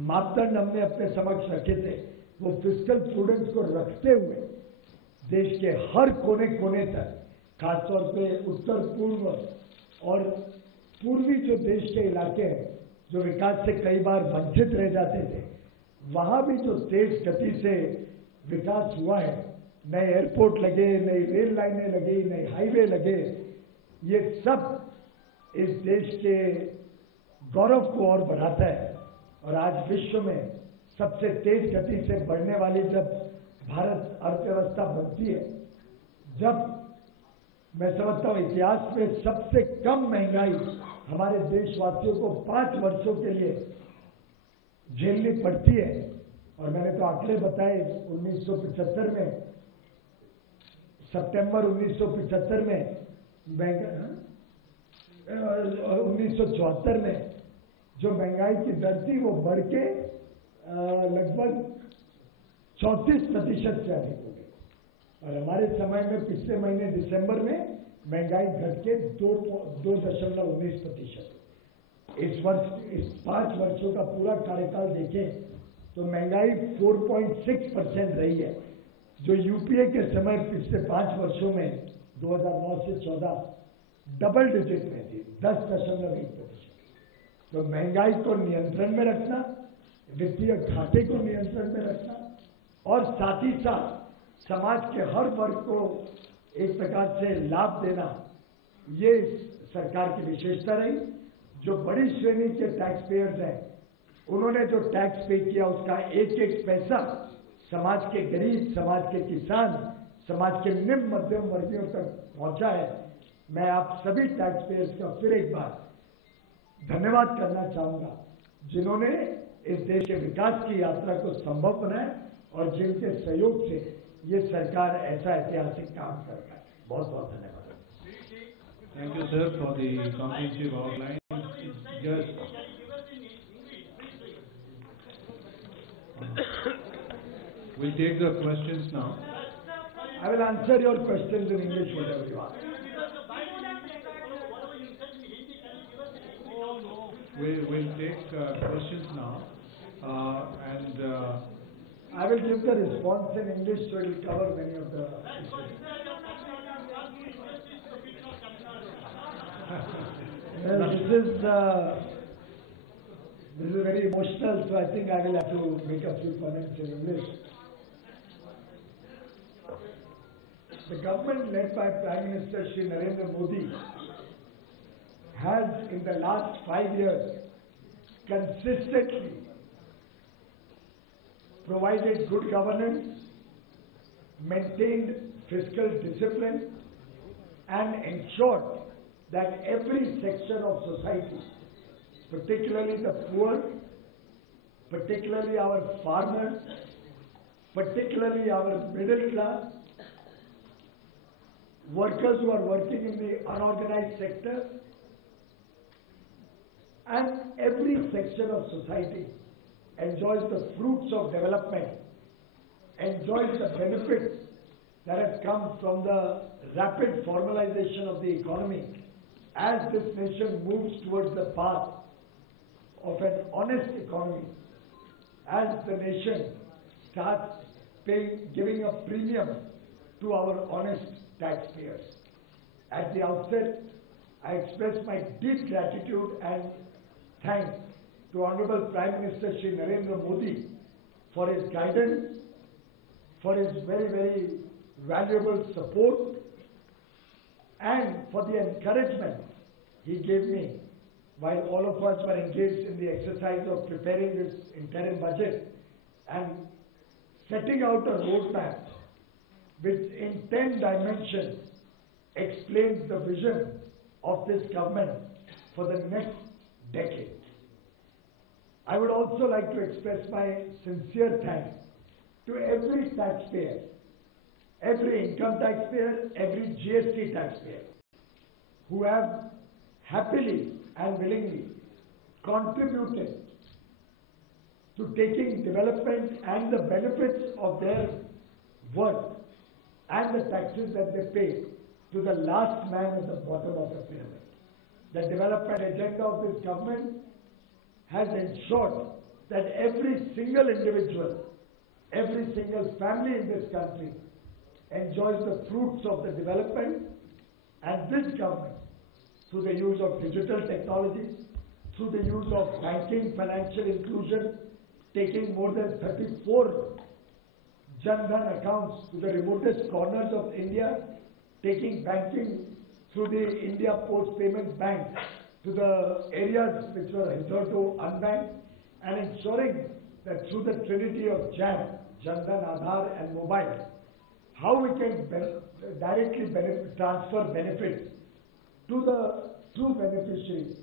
मापदंड हमने अपने समक्ष रखे थे, वो फिस्कल प्रूडेंस को रखते हुए देश के हर कोने कोने तक, खासतौर पे उत्तर पूर्व और पूर्वी जो देश के इलाके हैं जो विकास से कई बार वंचित रह जाते थे, वहां भी जो तेज गति से विकास हुआ है, नए एयरपोर्ट लगे, नई रेल लाइनें लगी, नए हाईवे लगे, ये सब इस देश के गौरव को और बढ़ाता है। और आज विश्व में सबसे तेज गति से बढ़ने वाली जब भारत अर्थव्यवस्था बनती है, जब मैं समझता हूं इतिहास में सबसे कम महंगाई हमारे देशवासियों को 5 वर्षों के लिए झेलनी पड़ती है। और मैंने तो आंकड़े बताए, 1975 में, सितंबर 1975 में 1974 में जो महंगाई की दर थी वो बढ़ के लगभग 34% से अधिक हो गई। और हमारे समय में पिछले महीने दिसंबर में महंगाई घट के 2.19%। इस 5 वर्षों का पूरा कार्यकाल देखें तो महंगाई 4.6% रही है, जो यूपीए के समय पिछले 5 वर्षों में 2009 से 14 डबल डिजिट में थी, 10.1%। तो महंगाई को नियंत्रण में रखना, वित्तीय घाटे को नियंत्रण में रखना और साथ ही साथ समाज के हर वर्ग को एक प्रकार से लाभ देना, ये सरकार की विशेषता रही। जो बड़ी श्रेणी के टैक्स पेयर्स हैं, उन्होंने जो टैक्स पे किया उसका एक एक पैसा समाज के गरीब, समाज के किसान, समाज के निम्न मध्यम वर्गीयों तक पहुंचा है। मैं आप सभी टैक्स पेयर्स का फिर एक बार धन्यवाद करना चाहूंगा, जिन्होंने इस देश के विकास की यात्रा को संभव बनाया और जिनके सहयोग से ये सरकार ऐसा ऐतिहासिक काम कर रहा है। बहुत बहुत धन्यवाद। Thank you, sir, for the comprehensive outline. Just we'll take the questions now. I will answer your questions in English, whatever you ask. We'll take questions now, and I will give the response in English, so it will cover many of the issues. Well, this is very emotional, so I think I will have to make a few comments in English. The government led by Prime Minister Shri Narendra Modi has, in the last 5 years, consistently provided good governance, maintained fiscal discipline, and ensured that every section of society, particularly the poor, particularly our farmers, particularly our middle class, workers who are working in the unorganized sector, and every section of society enjoys the fruits of development, enjoys the benefits that have come from the rapid formalization of the economy as this nation moves towards the path of an honest economy, as the nation starts giving a premium to our honest taxpayers. At the outset, I express my deep gratitude and thanks to Honorable Prime Minister Shri Narendra Modi for his guidance, for his very, very valuable support, and for the encouragement he gave me while all of us were engaged in the exercise of preparing this interim budget and setting out a roadmap which in 10 dimensions explains the vision of this government for the next decade. I would also like to express my sincere thanks to every taxpayer, every income taxpayer, every GST taxpayer, who have happily and willingly contributed to taking development and the benefits of their work and the taxes that they pay to the last man at the bottom of the pyramid. The development agenda of this government has ensured that every single individual, every single family in this country enjoys the fruits of the development, and this government, through the use of digital technologies, through the use of banking, financial inclusion, taking more than 34 Jan Dhan accounts to the remotest corners of India, taking banking through the India Post Payments Bank to the areas which were hitherto unbanked, and ensuring that through the trinity of Jan Dhan, Aadhaar and mobile, how we can directly transfer benefits to the true beneficiaries,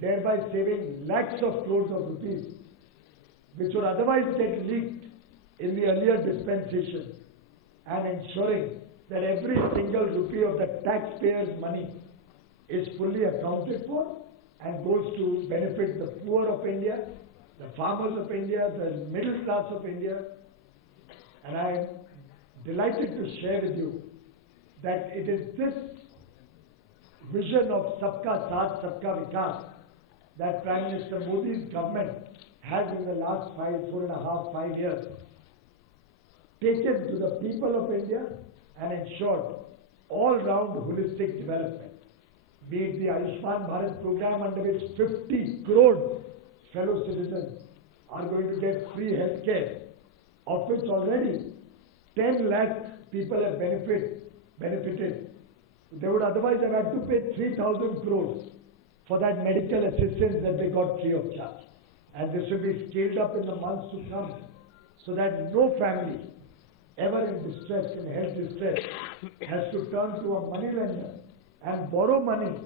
thereby saving lakhs of crores of rupees which would otherwise get leaked in the earlier dispensation, and ensuring that every single rupee of the taxpayer's money is fully accounted for and goes to benefit the poor of India, the farmers of India, the middle class of India, And I am delighted to share with you that it is this vision of Sabka Saath, Sabka Vikas that Prime Minister Modi's government has in the last 4.5, 5 years taken to the people of India and ensured all-round holistic development. Be it the Ayushman Bharat program, under which 50 crore fellow citizens are going to get free health care, of which already 10 lakh people have benefited. They would otherwise have had to pay 3,000 crores for that medical assistance that they got free of charge. And this will be scaled up in the months to come so that no family ever in distress, in health distress, has to turn to a money lender and borrow money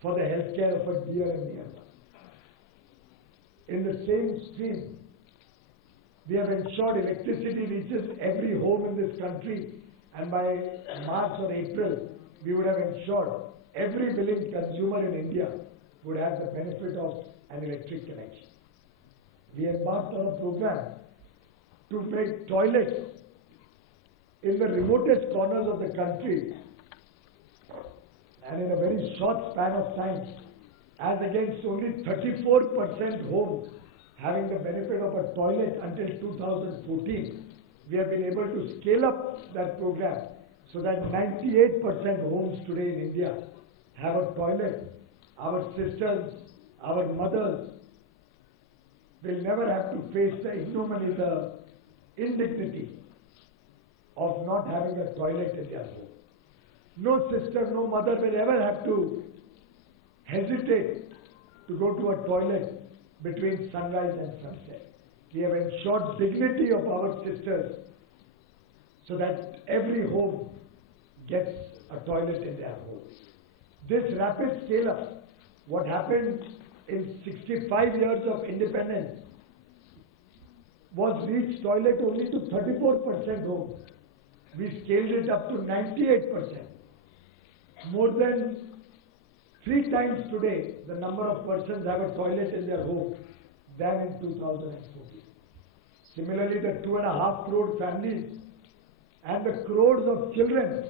for the health care of a dear and near one. In the same stream, we have ensured electricity reaches every home in this country, and by March or April, we would have ensured every willing consumer in India would have the benefit of an electric connection. We embarked on a program to make toilets in the remotest corners of the country, and in a very short span of time, as against only 34% homes having the benefit of a toilet until 2014, we have been able to scale up that program so that 98% homes today in India have a toilet. Our sisters, our mothers will never have to face the ignominy, the indignity of not having a toilet in their home. No sister, no mother will ever have to hesitate to go to a toilet between sunrise and sunset. We have ensured dignity of our sisters so that every home gets a toilet in their home. This rapid scale-up, what happened in 65 years of independence, was reached toilet only to 34% homes. We scaled it up to 98%. More than 3 times today, the number of persons have a toilet in their home than in 2014. Similarly, the 2.5 crore families and the crores of children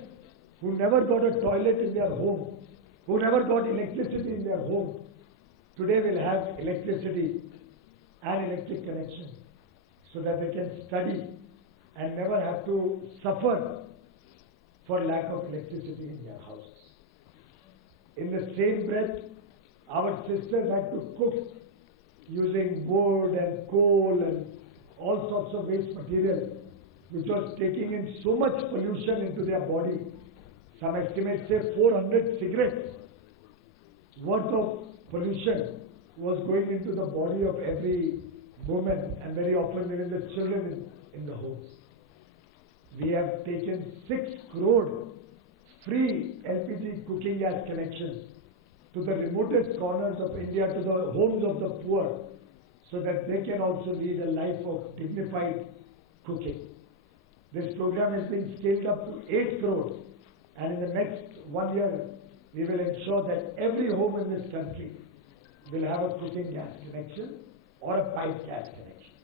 who never got a toilet in their home, who never got electricity in their home, today will have electricity and electric connection so that they can study and never have to suffer for lack of electricity in their house. In the same breath, our sisters had to cook using wood and coal and all sorts of waste material, which was taking in so much pollution into their body. Some estimates say 400 cigarettes worth of pollution was going into the body of every woman, and very often even the children in the homes. We have taken 6 crore free LPG cooking gas connections to the remotest corners of India, to the homes of the poor, so that they can also lead a life of dignified cooking. This program has been scaled up to 8 crores, and in the next 1 year, we will ensure that every home in this country will have a cooking gas connection or a pipe gas connection.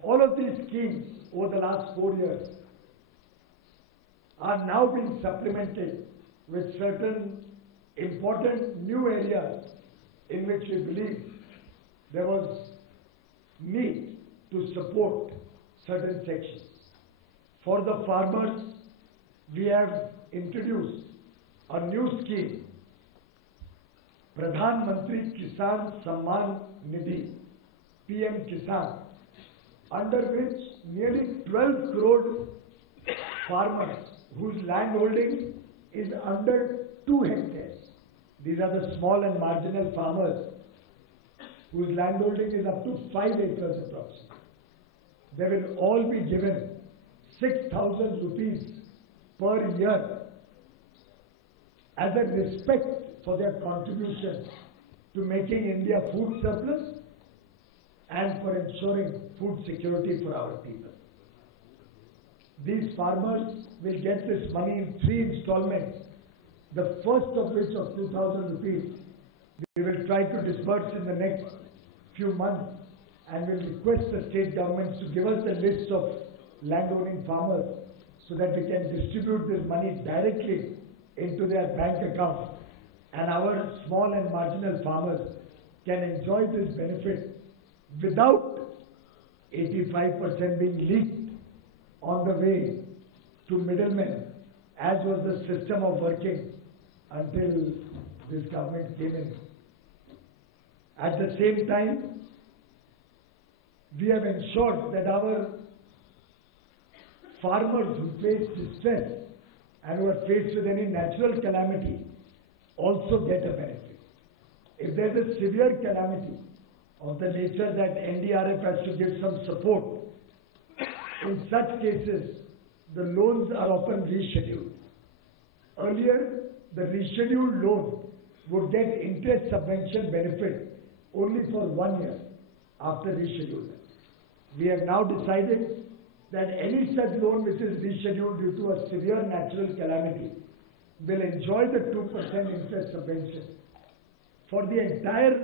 All of these schemes over the last 4 years are now being supplemented with certain important new areas in which we believe there was need to support certain sections. For the farmers, we have introduced a new scheme, Pradhan Mantri Kisan Samman Nidhi, PM Kisan, under which nearly 12 crore farmers whose land holding is under 2 hectares. These are the small and marginal farmers whose land holding is up to 5 acres approximately. They will all be given 6,000 rupees per year as a respect for their contribution to making India food surplus and for ensuring food security for our people. These farmers will get this money in 3 installments, the first of which of 2,000 rupees we will try to disburse in the next few months, and will request the state governments to give us a list of landowning farmers so that we can distribute this money directly into their bank accounts, and our small and marginal farmers can enjoy this benefit without 85% being leaked on the way to middlemen, as was the system of working until this government came in. At the same time, we have ensured that our farmers who face distress and who are faced with any natural calamity also get a benefit. If there is a severe calamity of the nature that NDRF has to give some support, in such cases, the loans are often rescheduled. Earlier, the rescheduled loan would get interest subvention benefit only for 1 year after reschedulement. We have now decided that any such loan which is rescheduled due to a severe natural calamity will enjoy the 2% interest subvention for the entire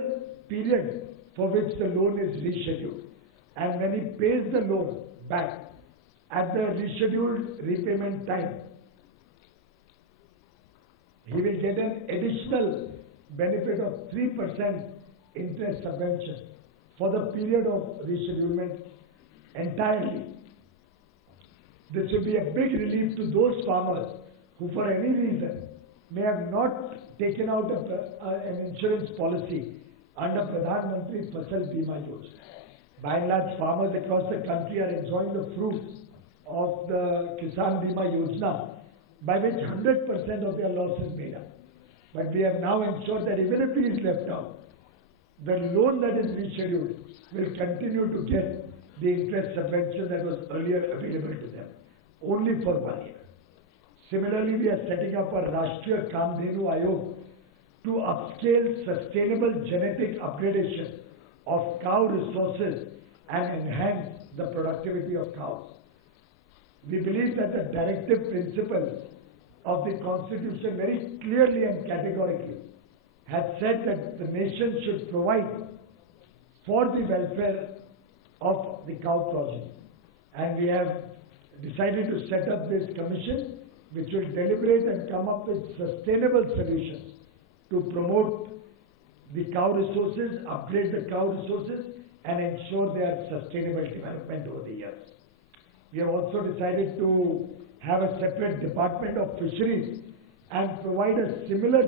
period for which the loan is rescheduled. And when he pays the loan back at the rescheduled repayment time, he will get an additional benefit of 3% interest subvention for the period of reschedulement entirely. This will be a big relief to those farmers who for any reason may have not taken out an insurance policy under Pradhan Mantri Fasal Bima Yojana. By and large, farmers across the country are enjoying the fruits of the Kisan Bima Yojana, by which 100% of their loss is made up. But we have now ensured that even if he is left out, the loan that is rescheduled will continue to get the interest subvention that was earlier available to them, only for 1 year. Similarly, we are setting up a Rashtriya Kamdhenu Ayog to upscale sustainable genetic upgradation of cow resources and enhance the productivity of cows. We believe that the directive principles of the Constitution very clearly and categorically has said that the nation should provide for the welfare of the cow progeny. And we have decided to set up this commission which will deliberate and come up with sustainable solutions to promote the cow resources, upgrade the cow resources, and ensure their sustainable development over the years. We have also decided to have a separate department of fisheries and provide a similar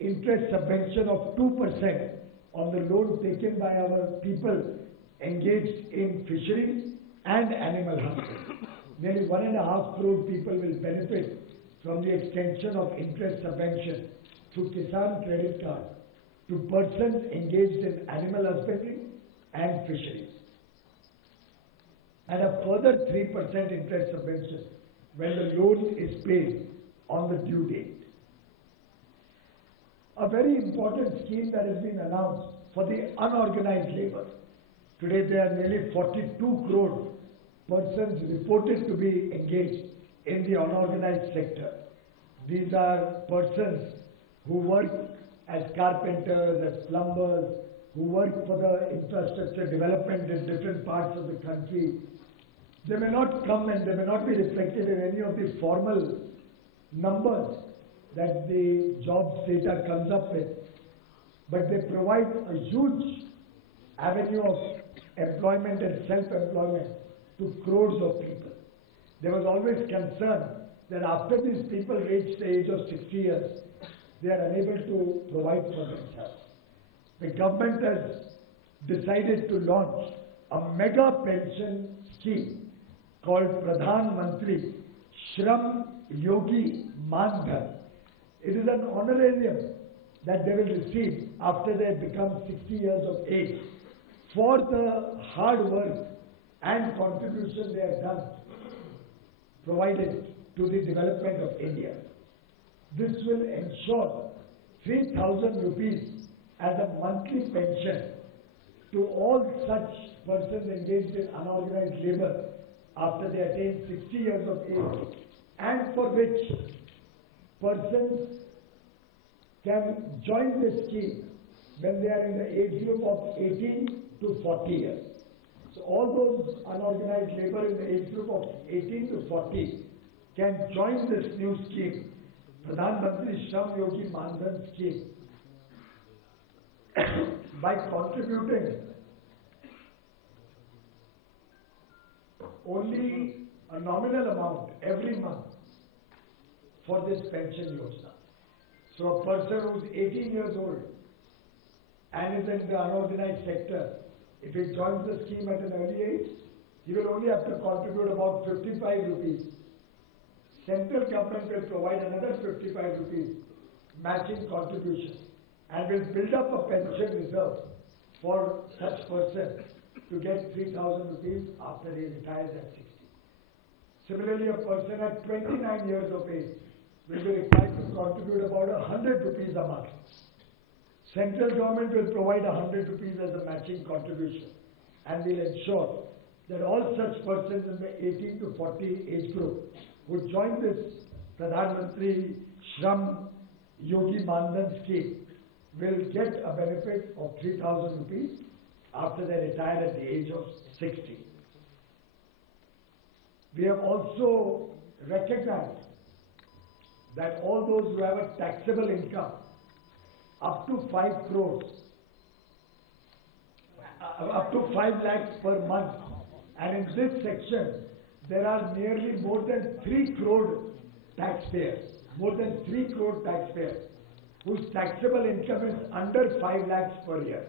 interest subvention of 2% on the loan taken by our people engaged in fisheries and animal husbandry. Nearly 1.5 crore people will benefit from the extension of interest subvention through Kisan Credit Card to persons engaged in animal husbandry and fisheries, and a further 3% interest subvention when the loan is paid on the due date. A very important scheme that has been announced for the unorganized labor. Today there are nearly 42 crore persons reported to be engaged in the unorganized sector. These are persons who work as carpenters, as plumbers, who work for the infrastructure development in different parts of the country. They may not come and they may not be reflected in any of the formal numbers that the jobs data comes up with, but they provide a huge avenue of employment and self-employment to crores of people. There was always concern that after these people reach the age of 60 years, they are unable to provide for themselves. The government has decided to launch a mega pension scheme called Pradhan Mantri Shram Yogi Man Dhan. It is an honorarium that they will receive after they become 60 years of age for the hard work and contribution they have done, provided to the development of India. This will ensure 3,000 rupees as a monthly pension to all such persons engaged in unorganized labor after they attain 60 years of age, and for which persons can join this scheme when they are in the age group of 18 to 40 years. So all those unorganized labor in the age group of 18 to 40 can join this new scheme, Pradhan Mantri Shram Yogi Mandhan scheme, by contributing only a nominal amount every month for this pension yojana. So a person who's 18 years old and is in the unorganized sector, if he joins the scheme at an early age, he will only have to contribute about 55 rupees. Central government will provide another 55 rupees matching contribution and will build up a pension reserve for such person to get 3,000 rupees after he retires at 60. Similarly, a person at 29 years of age will be required to contribute about 100 rupees a month. Central government will provide 100 rupees as a matching contribution and will ensure that all such persons in the 18 to 40 age group who join this Pradhan Mantri Shram Yogi Mandhan scheme will get a benefit of 3,000 rupees after they retire at the age of 60. We have also recognized that all those who have a taxable income up to 5 crores, up to 5 lakhs per month, and in this section there are nearly more than 3 crore taxpayers, whose taxable income is under 5 lakhs per year.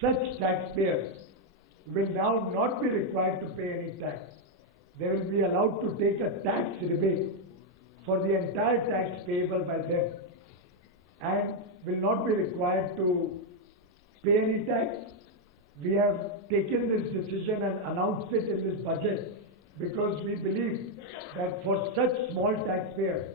Such taxpayers will now not be required to pay any tax. They will be allowed to take a tax rebate for the entire tax payable by them and will not be required to pay any tax. We have taken this decision and announced it in this budget because we believe that for such small taxpayers,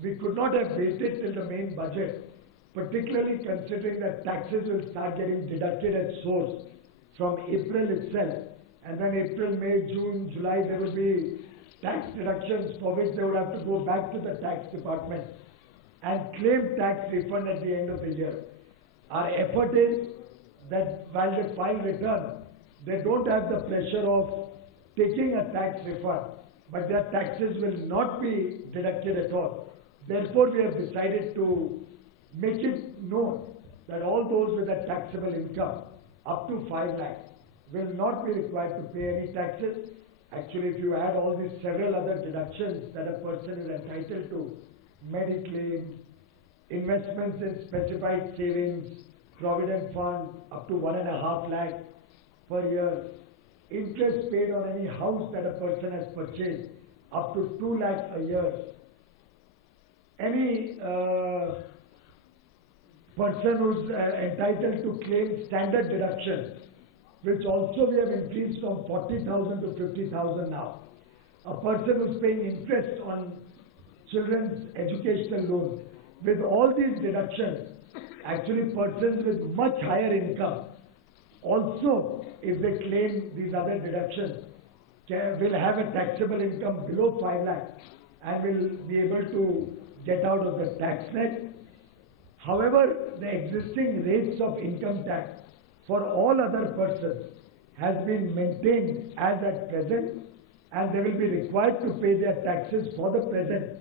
we could not have waited till the main budget, particularly considering that taxes will start getting deducted at source from April itself. And then April, May, June, July, there will be tax deductions for which they would have to go back to the tax department and claim tax refund at the end of the year. Our effort is that while they file return, they don't have the pressure of taking a tax refund, but their taxes will not be deducted at all. Therefore, we have decided to make it known that all those with a taxable income up to 5 lakhs will not be required to pay any taxes. Actually, if you add all these several other deductions that a person is entitled to, Mediclaim, investments in specified savings, provident fund up to 1.5 lakh per year, interest paid on any house that a person has purchased up to 2 lakhs a year, any person who's entitled to claim standard deductions, which also we have increased from 40,000 to 50,000 now. A person who's paying interest on children's educational loans, with all these deductions, actually persons with much higher income, also if they claim these other deductions, will have a taxable income below 5 lakhs and will be able to get out of the tax net. However, the existing rates of income tax for all other persons has been maintained as at present, and they will be required to pay their taxes for the present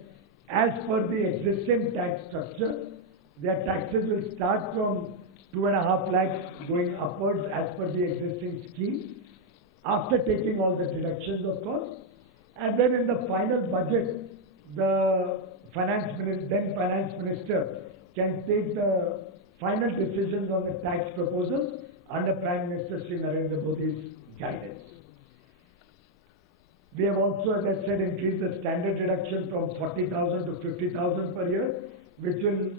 as per the existing tax structure. Their taxes will start from 2.5 lakhs going upwards as per the existing scheme, after taking all the deductions, of course. And then in the final budget, the finance minister can take the final decisions on the tax proposals under Prime Minister Sri Narendra Modi's guidance. We have also, as I said, increased the standard deduction from 40,000 to 50,000 per year, which will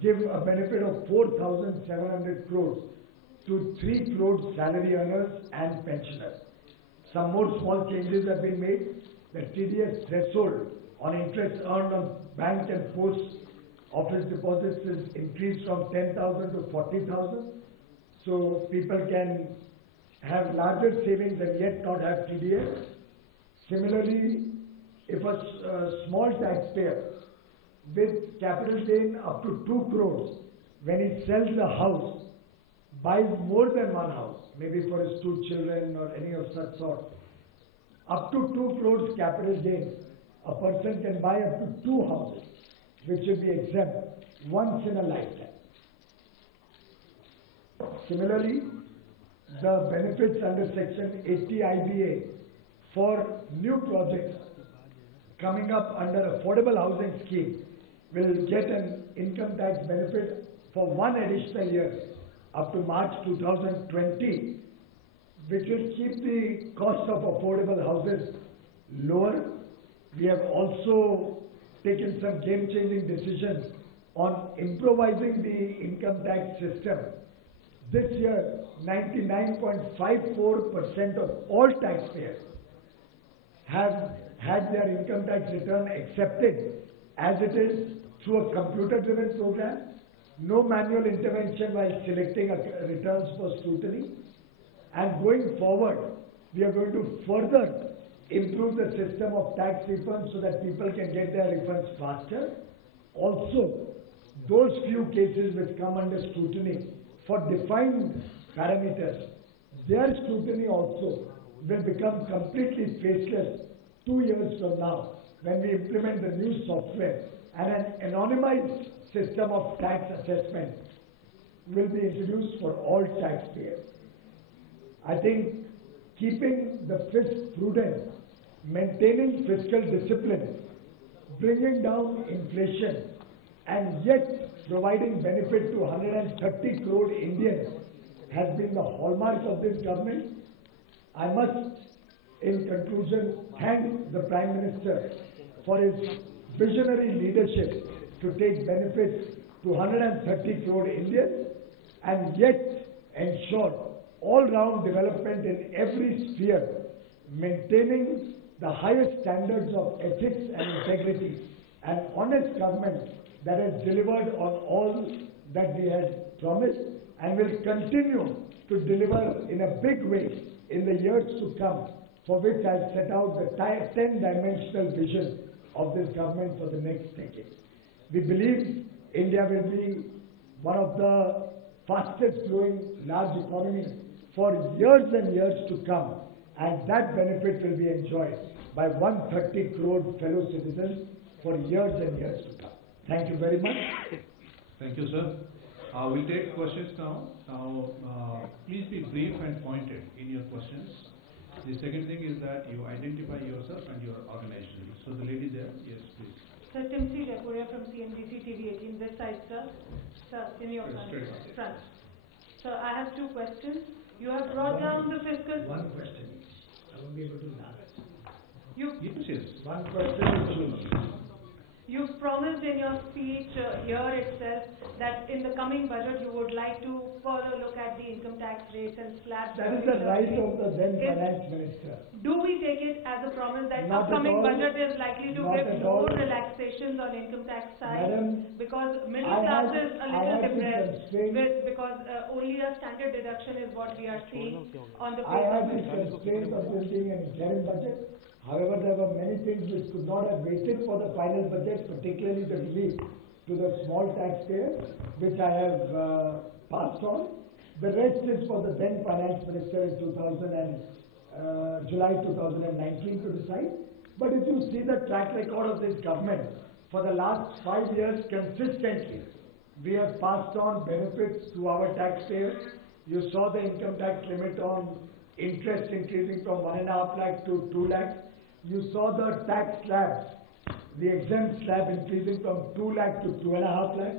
give a benefit of 4,700 crores to 3 crore salary earners and pensioners. Some more small changes have been made. The TDS threshold on interest earned on bank and post office deposits is increased from 10,000 to 40,000. So people can have larger savings and yet not have TDS. Similarly, if a small taxpayer with capital gain up to 2 crores, when he sells a house, buys more than one house, maybe for his 2 children or any of such sort, up to 2 crores capital gain, a person can buy up to 2 houses, which will be exempt once in a lifetime. Similarly, the benefits under Section 80 IBA for new projects coming up under affordable housing scheme will get an income tax benefit for 1 additional year up to March 2020, which will keep the cost of affordable houses lower. We have also taken some game-changing decisions on improvising the income tax system. This year, 99.54% of all taxpayers have had their income tax return accepted as it is through a computer-driven program, no manual intervention while selecting returns for scrutiny. And going forward, we are going to further improve the system of tax refunds so that people can get their refunds faster. Also, those few cases which come under scrutiny for defined parameters, their scrutiny also will become completely faceless 2 years from now when we implement the new software, and an anonymized system of tax assessment will be introduced for all taxpayers. I think keeping the fisc prudent, maintaining fiscal discipline, bringing down inflation, and yet providing benefit to 130 crore Indians has been the hallmark of this government. I must, in conclusion, thank the Prime Minister for his visionary leadership to take benefits to 130 crore Indians and yet ensure all-round development in every sphere, maintaining the highest standards of ethics and integrity, an honest government that has delivered on all that we had promised and will continue to deliver in a big way in the years to come, for which I set out the 10-dimensional vision of this government for the next decade. We believe India will be one of the fastest growing large economies for years and years to come, and that benefit will be enjoyed by 130 crore fellow citizens for years and years to come. Thank you very much. Thank you, sir. We'll take questions now. Please be brief and pointed in your questions. The second thing is that you identify yourself and your organization. So the lady there, yes, please. Sir, Timsi Japuria from CNBC TV 18. This side, sir. Sir, in your front. Sir, I have 2 questions. You have brought down the fiscal... One question. I won't be able to last. Yes. One question. You've promised in your speech here itself that in the coming budget you would like to further look at the income tax rates and slabs. That is the right of the then finance minister. Do we take it as a promise that Not upcoming at all. budget is likely to Not give at more all. relaxations on income tax side? Madam, because middle class is a little depressed because only a standard deduction is what we are seeing on the I had paper. the constraint of this being an interim budget. However, there were many things which could not have waited for the final budget, particularly the relief to the small taxpayers, which I have passed on. The rest is for the then finance minister in July 2019 to decide. But if you see the track record of this government, for the last 5 years consistently, we have passed on benefits to our taxpayers. You saw the income tax limit on interest increasing from 1.5 lakh to 2 lakhs. You saw the tax slabs, the exempt slab increasing from 2 lakh to 2.5 lakh,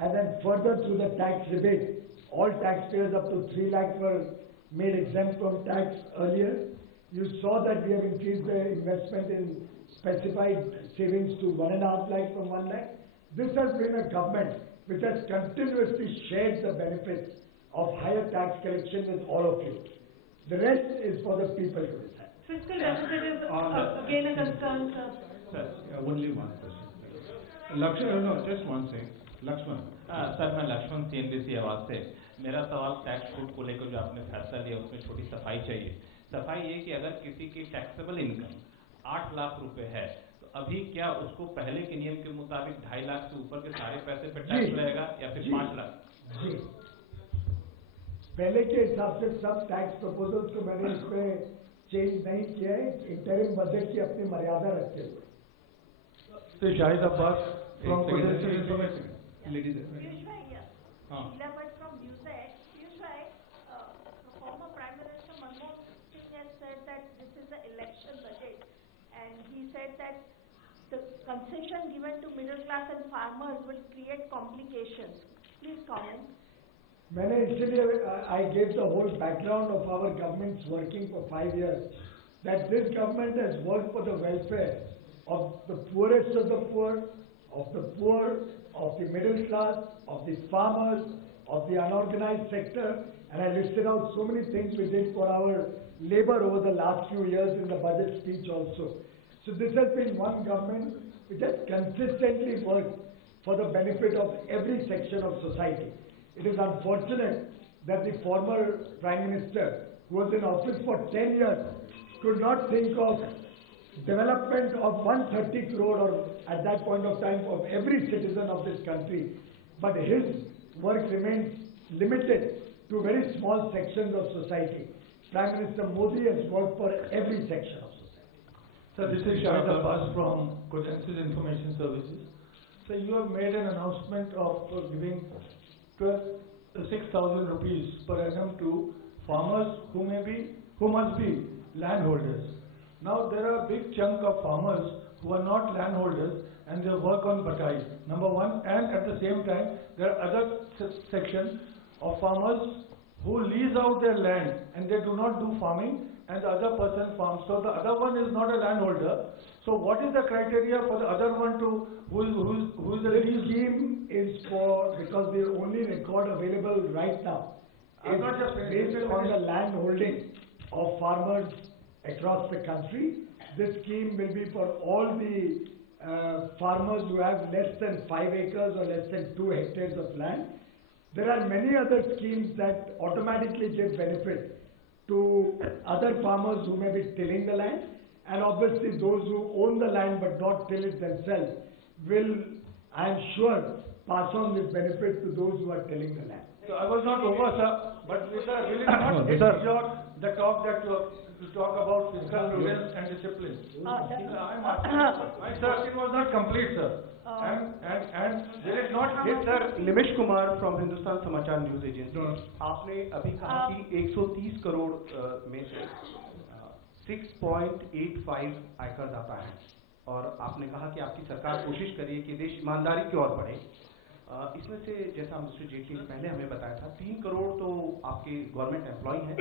and then further through the tax rebate, all taxpayers up to 3 lakh were made exempt from tax earlier. You saw that we have increased the investment in specified savings to 1.5 lakh from 1 lakh. This has been a government which has continuously shared the benefits of higher tax collection with all of you. The rest is for the people to decide. Fiscal deficit is again a concern, sir. Sir, only one question. Lakshman, no, just one thing. Lakshman. Sir मैं Lakshman CNBC आवाज से मेरा सवाल tax code को लेकर जो आपने फैसला लिया उसमें छोटी सफाई चाहिए। सफाई ये कि अगर किसी की टैक्सेबल इनकम 8 लाख रुपए है तो अभी क्या उसको पहले के नियम के मुताबिक 2.5 लाख से ऊपर के सारे पैसे पे टैक्स लगेगा या फिर 5 लाख? जी पहले के हिसाब से सब टैक्स प्रपोजल्स को मैंने इसमें चेंज नहीं किया है, इंटरिम बजट की अपनी मर्यादा रखते हुए। So Shahid Abbas from Potential Information. Ladies, Piyush Bhai, yeah. हाँ. Sheila Bhatt from NewsEd. Piyush Bhai, former Prime Minister Manmohan Singh has said that this is an election budget, and he said that the concession given to middle class and farmers will create complications. Please comment. मैंने इसलिए I gave the whole background of our government's working for 5 years, that this government has worked for the welfare of the poorest of the poor, of the middle class, of the farmers, of the unorganized sector, and I listed out so many things we did for our labor over the last few years in the budget speech also. So this has been one government which has consistently worked for the benefit of every section of society. It is unfortunate that the former Prime Minister, who was in office for 10 years, could not think of development of 130 crore or at that point of time of every citizen of this country. But his work remains limited to very small sections of society. Prime Minister Modi has worked for every section of society. So this is Shahid Abbas from Potential Information Services. So you have made an announcement of giving 6,000 rupees per annum to farmers who must be landholders. Now there are a big chunk of farmers who are not landholders and they work on batai, number one, and at the same time there are other sections of farmers who lease out their land and they do not do farming and the other person farms. So the other one is not a landholder. So what is the criteria for the other one to who is the This scheme is for, because the only record available right now is based on the land holding of farmers across the country. This scheme will be for all the farmers who have less than 5 acres or less than 2 hectares of land. There are many other schemes that automatically give benefit to other farmers who may be tilling the land, and obviously those who own the land but not till it themselves will, I am sure, pass on this benefit to those who are tilling the land. So I was not over, sir, but will it not hit the talk that you talk about fiscal prudence and discipline? My sir, it was not complete, sir. And did it not hit? Sir Nimish Kumar from Hindustan Samachar news agency, आपने अभी कहा कि 130 करोड़ में से 6.85 आयकर दाता है और आपने कहा कि आपकी सरकार कोशिश करिए कि देश ईमानदारी की ओर बढ़े। इसमें से जैसा मिस्टर जेटली ने पहले हमें बताया था 3 करोड़ तो आपके गवर्नमेंट एम्प्लॉय हैं,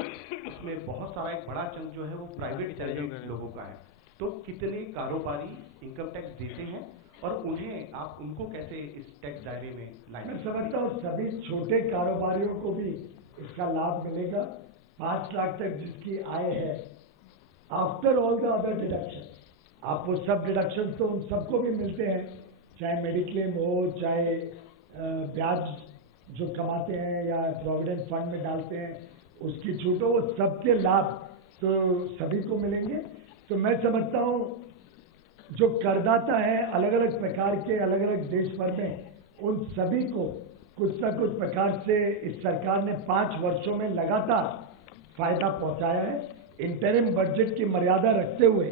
उसमें बहुत सारा एक बड़ा चंक जो है वो प्राइवेट सैलरी लोगों का है। तो कितने कारोबारी इनकम टैक्स देते हैं और उन्हें आप उनको कैसे इस टैक्स दायरे में लाएंगे? मैं समझता हूँ सभी छोटे कारोबारियों को भी इसका लाभ मिलेगा। 5 लाख तक जिसकी आय है, after all the other deduction, आप वो सब डिडक्शन तो उन सबको भी मिलते हैं, चाहे मेडिक्लेम हो, चाहे ब्याज जो कमाते हैं या प्रोविडेंट फंड में डालते हैं उसकी छूट हो, वो सबके लाभ तो सभी को मिलेंगे। तो मैं समझता हूँ जो करदाता है अलग अलग प्रकार के अलग अलग देश भर में, उन सभी को कुछ न कुछ प्रकार से इस सरकार ने 5 वर्षों में लगातार फायदा पहुंचाया है, इंटरिम बजट की मर्यादा रखते हुए,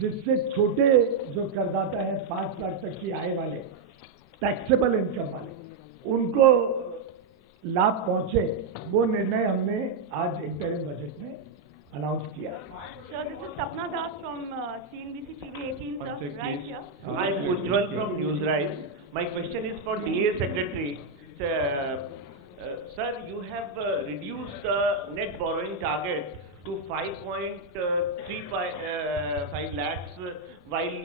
जिससे छोटे जो करदाता हैं 5 लाख तक की आय वाले, टैक्सेबल इनकम वाले, उनको लाभ पहुंचे, वो निर्णय हमने आज इंटरिम बजट में अनाउंस किया। Sir, this is Sapna Das from CNBC TV 18, sir, right here. I am Ujjwal from Newsrise. My question is for DA Secretary. Sir, you have reduced the net borrowing target to 5.35 lakhs while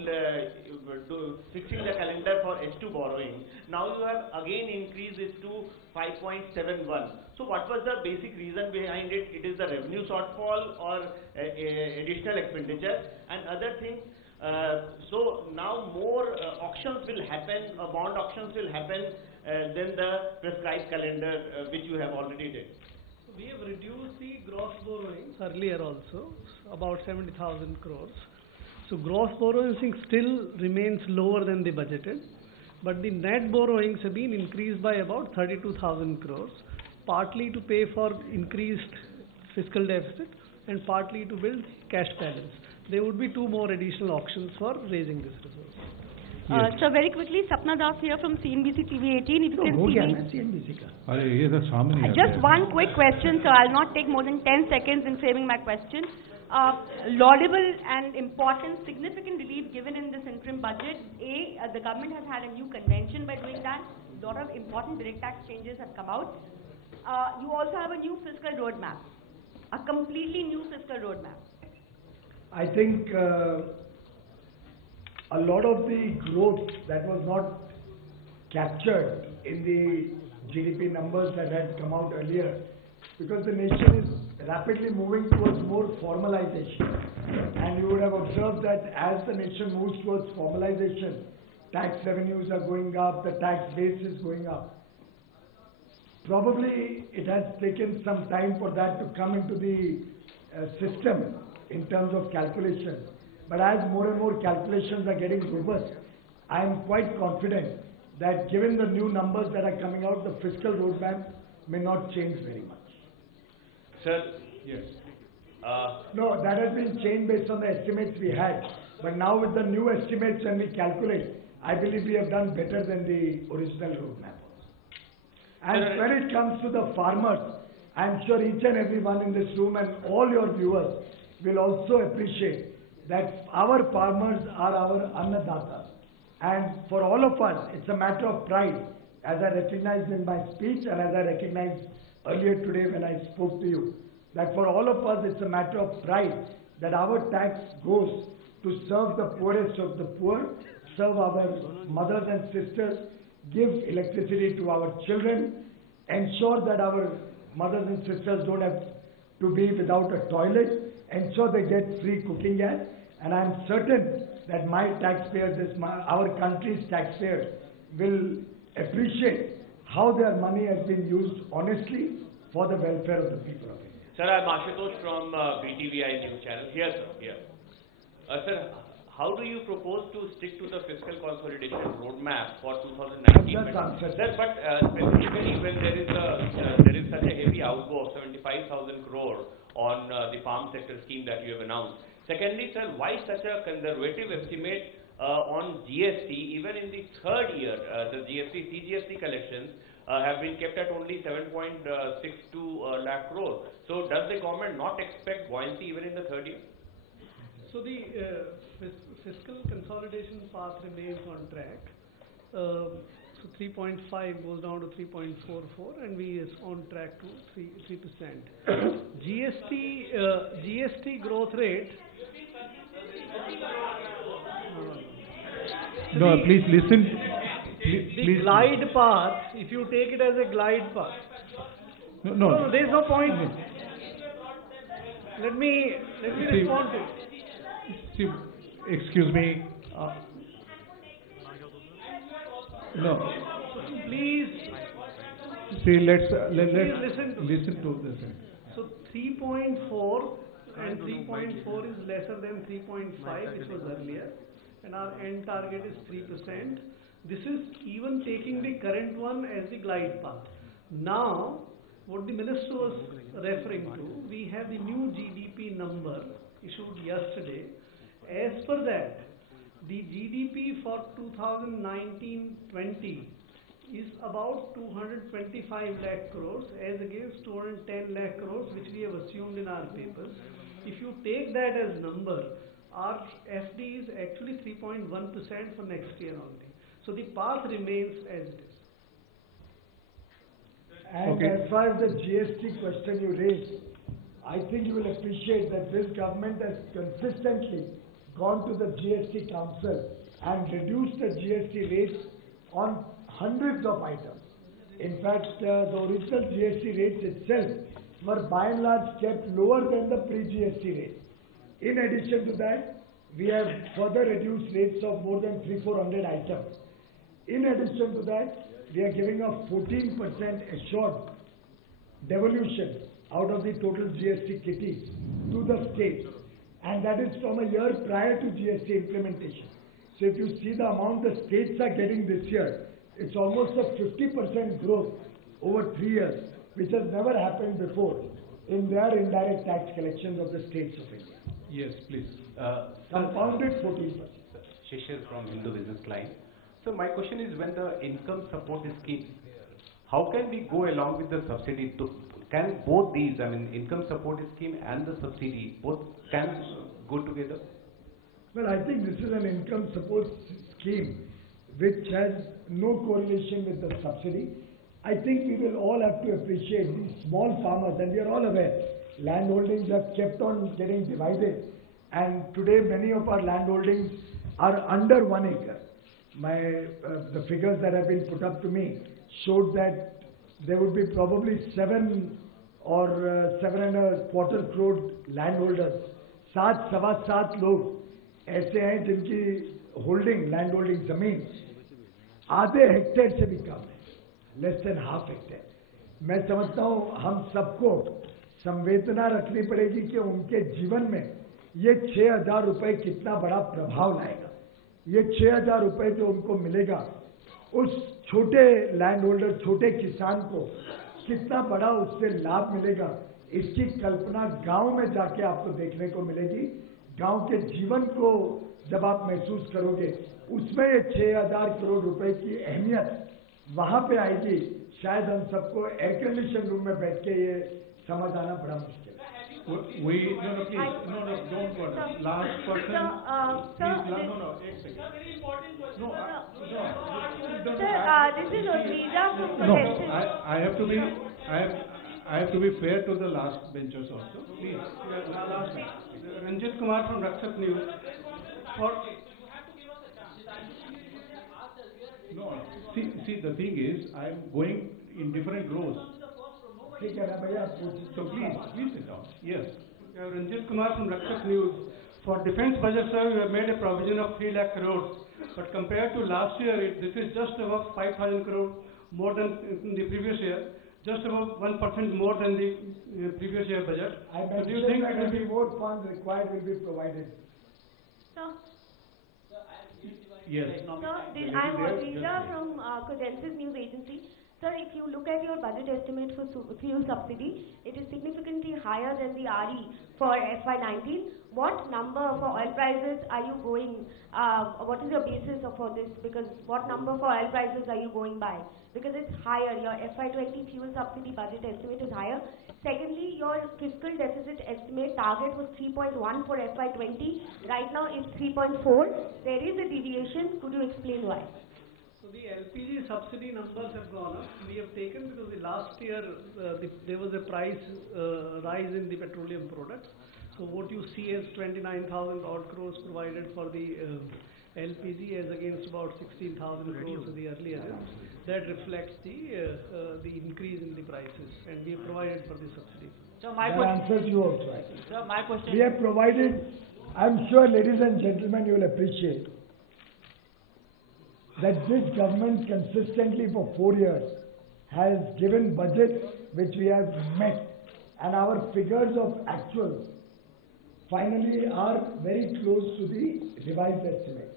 fixing the calendar for H2 borrowing. Now you have again increased it to 5.71. So what was the basic reason behind it? It is the revenue shortfall or additional expenditure? And other thing, so now more auctions will happen, bond auctions will happen than the prescribed calendar which you have already did. We have reduced the gross borrowings earlier also, about 70,000 crores. So gross borrowing still remains lower than the budgeted, but the net borrowings have been increased by about 32,000 crores. partly to pay for increased fiscal deficit and partly to build cash balance. There would be 2 more additional auctions for raising this resource. So very quickly, Sapna Das here from CNBC TV 18. If you can see me. Just one quick question, so I'll not take more than 10 seconds in framing my question. Laudable and important, significant relief given in this interim budget. The government has had a new convention by doing that. A lot of important direct tax changes have come out. You also have a new fiscal roadmap, a completely new fiscal roadmap. I think a lot of the growth that was not captured in the GDP numbers that had come out earlier, because the nation is rapidly moving towards more formalization. And you would have observed that as the nation moves towards formalization, tax revenues are going up, the tax base is going up. Probably it has taken some time for that to come into the system in terms of calculation. But as more and more calculations are getting robust, I am quite confident that given the new numbers that are coming out, the fiscal roadmap may not change very much. Sir? Yes. No, that has been changed based on the estimates we had. But now with the new estimates when we calculate, I believe we have done better than the original roadmap. And when it comes to the farmers, I am sure each and every one in this room and all your viewers will also appreciate that our farmers are our annadatas. And for all of us, it's a matter of pride, as I recognized in my speech and as I recognized earlier today when I spoke to you, that for all of us it's a matter of pride that our tax goes to serve the poorest of the poor, serve our mothers and sisters, give electricity to our children, ensure that our mothers and sisters don't have to be without a toilet, ensure they get free cooking gas, and I am certain that my taxpayers, our country's taxpayers, will appreciate how their money has been used honestly for the welfare of the people of India. Sir, I am Ashutosh from BTVI News Channel. Here, sir, here. Sir, how do you propose to stick to the fiscal consolidation roadmap for 2019? Sir, but specifically when there is such a heavy outgo of 75,000 crore on the farm sector scheme that you have announced. Secondly, sir, why such a conservative estimate on GST? Even in the third year, the CGST collections have been kept at only 7.62 lakh crore. So does the government not expect buoyancy even in the third year? So the fiscal consolidation path remains on track. So 3.5 goes down to 3.44 and we is on track to 3%. GST growth rate. No, please listen. The glide path, if you take it as a glide path. No, there is no point. Let me respond to it. See, excuse me. No. Please. See, let's listen to this. So 3.4 and 3.4 is lesser than 3.5, which was earlier, and our end target is 3%. This is even taking the current one as the glide path. Now, what the minister was referring to, we have the new GDP number issued yesterday. As per that, the GDP for 2019-20 is about 225 lakh crores as against 210 lakh crores which we have assumed in our papers. If you take that as number, our FD is actually 3.1% for next year only. So the path remains as it is. And as far as the GST question you raised, I think you will appreciate that this government has consistently gone to the GST Council and reduced the GST rates on hundreds of items. In fact, the original GST rates itself were by and large kept lower than the pre-GST rates. In addition to that, we have further reduced rates of more than 300-400 items. In addition to that, we are giving a 14% assured devolution out of the total GST kitties to the states. And that is from a year prior to GST implementation. So if you see the amount the states are getting this year, it's almost a 50% growth over 3 years which has never happened before in their indirect tax collections of the states of India. Yes, please. Compounded 14%. Shishir from Hindu Business Line. So my question is, when the income support scheme, how can we go along with the subsidy? Can both these, I mean, income support scheme and the subsidy, both can go together? Well, I think this is an income support scheme which has no correlation with the subsidy. I think we will all have to appreciate these small farmers, and we are all aware, land holdings have kept on getting divided, and today many of our land holdings are under 1 acre. The figures that have been put up to me showed that there would be probably 7 or 7.25 crore landholders. 7 लोग ऐसे हैं जिनकी holding, land holding जमीन आधे hectare से भी कम है, less than half hectare. मैं समझता हूं हम सबको संवेदना रखनी पड़ेगी कि उनके जीवन में ये 6,000 रुपए कितना बड़ा प्रभाव लाएगा. ये 6,000 रुपए जो उनको मिलेगा, उस छोटे लैंड होल्डर, छोटे किसान को कितना बड़ा उससे लाभ मिलेगा, इसकी कल्पना गांव में जाके आपको देखने को मिलेगी. गांव के जीवन को जब आप महसूस करोगे, उसमें ये 6,000 करोड़ रुपए की अहमियत वहां पे आएगी. शायद हम सबको एयर कंडीशन रूम में बैठ के ये समझ आना बड़ा मुश्किल है. No, don't go. Last person. Please, no, 8 seconds. Very important question. This is Odrija from Protective. I have to be fair to the last benchers also. Please. Last one. Ranjit Kumar from Rakshak News. No, see, the thing is, I am going in different rows. So please sit down. Yes. Ranjit Kumar from Rakshak News. For defense budget, sir, we have made a provision of 3 lakh crores. But compared to last year, this is just about 5,000 crores more than in the previous year. Just about 1% more than the previous year budget. I mentioned do you think that any more funds required will be provided? Sir. Yes. Sir, I am Odrija from Credentials News Agency. Sir, if you look at your budget estimate for fuel subsidy, it is significantly higher than the RE for FY19. What number for oil prices are you going, what is your basis for this? Because what number for oil prices are you going by? Because it's higher, your FY20 fuel subsidy budget estimate is higher. Secondly, your fiscal deficit estimate target was 3.1 for FY20. Right now it's 3.4. There is a deviation. Could you explain why? So the LPG subsidy numbers have gone up. We have taken because the last year there was a price rise in the petroleum products. So what you see as 29,000 odd crores provided for the LPG as against about 16,000 crores in the earlier year. That reflects the increase in the prices, and we have provided for the subsidy. So my question answers you also. Sir, my question. We have provided. I'm sure, ladies and gentlemen, you will appreciate that this government consistently for 4 years has given budgets which we have met, and our figures of actuals finally are very close to the revised estimates.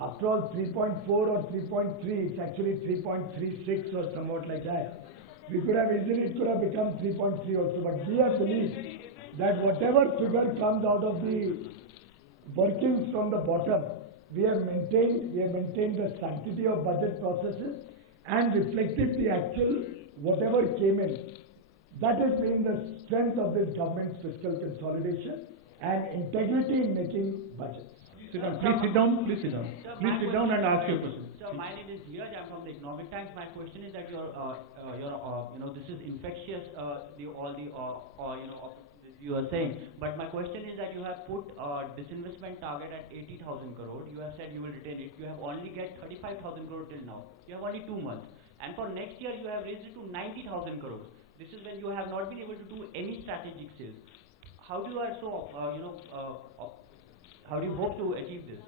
After all, 3.4 or 3.3, it's actually 3.36 or somewhat like that. We could have easily, it could have become 3.3 also, but we have believed that whatever figure comes out of the workings from the bottom, we have maintained the sanctity of budget processes and reflected the actual, whatever came in. That has been the strength of this government's fiscal consolidation and integrity in making budgets. Sit down. Please sit down. Please sit down. Please sit down and ask your question. Sir, my name is Dheeraj. I'm from the Economic Times. My question is that this is infectious. You are saying, but my question is that you have put disinvestment target at 80,000 crore. You have said you will retain it. You have only get 35,000 crore till now. You have only 2 months, and for next year you have raised it to 90,000 crore. This is when you have not been able to do any strategic sales. How do you how do you hope to achieve this?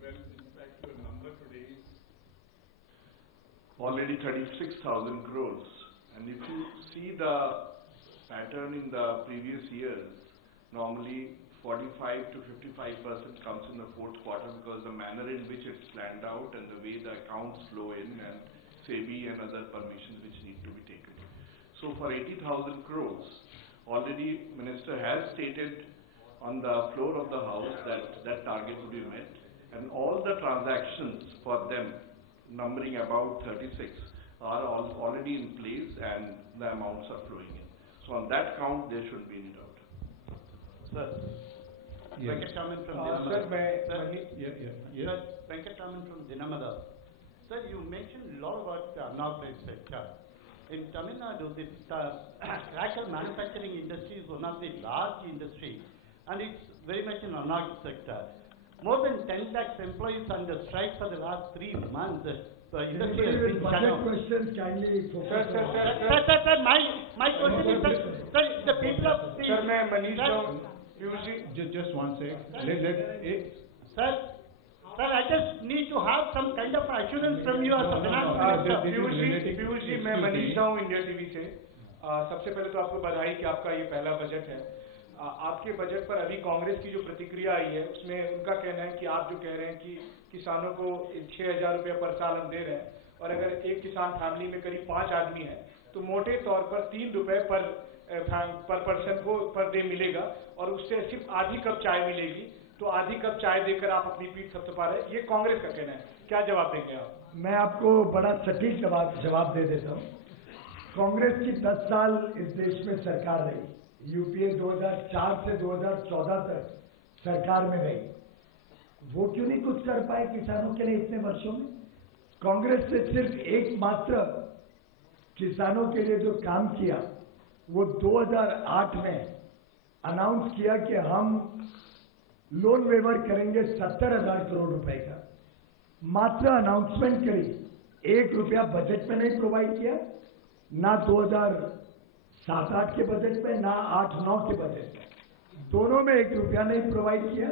Well, in fact, your number today is already 36,000 crores. And if you see the pattern in the previous years, normally 45 to 55% comes in the fourth quarter because the manner in which it's planned out and the way the accounts flow in and SEBI and other permissions which need to be taken. So for 80,000 crores, already Minister has stated on the floor of the House that that target will be met, and all the transactions for them, numbering about 36, are already in place and the amounts are flowing in. So on that count, there shouldn't be any doubt. Sir, Yes. Venkataraman from Sir, Sir, Venkataraman from Dinamada. Sir, you mentioned a lot about the unorganized sector. In Tamil Nadu, the cracker manufacturing industry is one of the large industry, and it's very much an unorganized sector. More than 10 lakhs employees under strike for the last 3 months. The industry has been shut down. Questions kindly focus. Sir, my question is, sir, the people of the... Sir, मैं Manish Rao, Just one sec. Sir, I just need to have some kind of assurance from you as a finance minister. Piyush ji, मैं Manish Rao, India TV से। सबसे पहले तो आपको बधाई कि आपका ये पहला बजट है। आपके बजट पर अभी कांग्रेस की जो प्रतिक्रिया आई है, उसमें उनका कहना है कि आप जो कह रहे हैं कि किसानों को 6,000 रुपये पर साल हम दे रहे हैं, और अगर एक किसान फैमिली में करीब 5 आदमी है, तो मोटे तौर पर 3 रुपये पर पर्सन को पर डे मिलेगा, और उससे सिर्फ आधी कप चाय मिलेगी। तो आधी कप चाय देकर आप अपनी पीठ थपथपा रहे हैं, ये कांग्रेस का कहना है। क्या जवाब देंगे आप? मैं आपको बड़ा सटीक जवाब दे देता हूँ। कांग्रेस की 10 साल इस देश में सरकार रही। यूपीए 2004 से 2014 तक सरकार में रही। वो क्यों नहीं कुछ कर पाए किसानों के लिए इतने वर्षों में? कांग्रेस ने सिर्फ एकमात्र किसानों के लिए जो काम किया, वो 2008 में अनाउंस किया कि हम लोन वेवर करेंगे 70,000 करोड़ रुपए का। मात्र अनाउंसमेंट करी, 1 रुपया बजट में नहीं प्रोवाइड किया, ना 2007-8 के बजट में, ना 8-9 के बजट में। दोनों में 1 रुपया नहीं प्रोवाइड किया।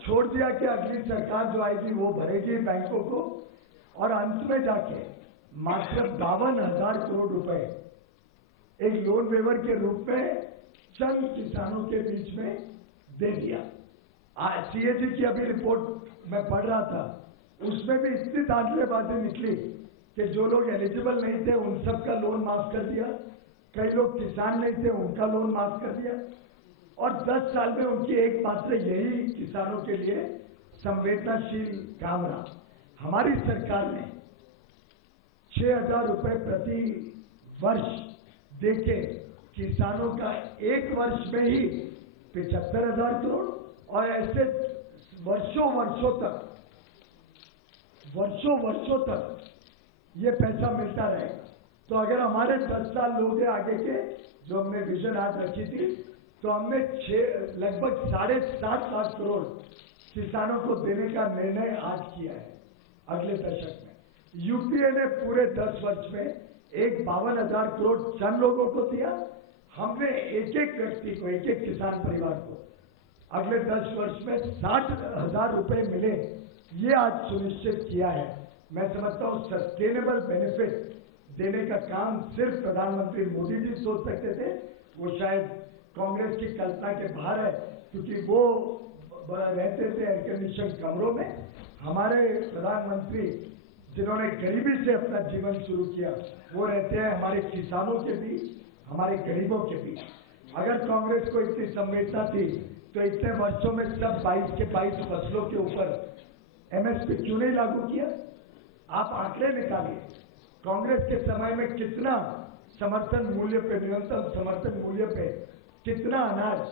छोड़ दिया कि अगली सरकार जो आएगी वो भरेगी बैंकों को, और अंत में जाके मात्र 52,000 करोड़ रुपए एक लोन वेवर के रूप में चंद किसानों के बीच में दे दिया। सीएजी की अभी रिपोर्ट मैं पढ़ रहा था, उसमें भी इतनी धांधलेबाजी निकली कि जो लोग एलिजिबल नहीं थे उन सबका लोन माफ कर दिया, कई लोग किसान नहीं थे उनका लोन माफ कर दिया, और 10 साल में उनकी एकमात्र यही किसानों के लिए संवेदनशील काम रहा। हमारी सरकार ने 6,000 रुपए प्रति वर्ष देके किसानों का एक वर्ष में ही 75,000 करोड़, और ऐसे वर्षों वर्षों तक ये पैसा मिलता रहेगा। तो अगर हमारे 10 साल लोग हैं आगे के, जो हमने विजन आज रखी थी, तो हमने लगभग 7.5 लाख करोड़ किसानों को देने का निर्णय आज किया है अगले दशक में। यूपीए ने पूरे 10 वर्ष में 52,000 करोड़ चंद लोगों को दिया। हमने एक व्यक्ति को, एक किसान परिवार को अगले 10 वर्ष में 60,000 रुपए मिले, ये आज सुनिश्चित किया है। मैं समझता हूँ सस्टेनेबल बेनिफिट देने का काम सिर्फ प्रधानमंत्री मोदी जी सोच सकते थे। वो शायद कांग्रेस की कल्पना के बाहर है, क्योंकि वो रहते थे एयर कंडीशन कमरों में। हमारे प्रधानमंत्री जिन्होंने गरीबी से अपना जीवन शुरू किया, वो रहते हैं हमारे किसानों के बीच, हमारे गरीबों के बीच। अगर कांग्रेस को इतनी संवेदना थी तो इतने वर्षों में सब 22 के 22 फसलों के ऊपर एमएसपी क्यों नहीं लागू किया? आप आंकड़े निकालिए, कांग्रेस के समय में कितना समर्थन मूल्य पे, न्यूनतम समर्थन मूल्य पे कितना अनाज,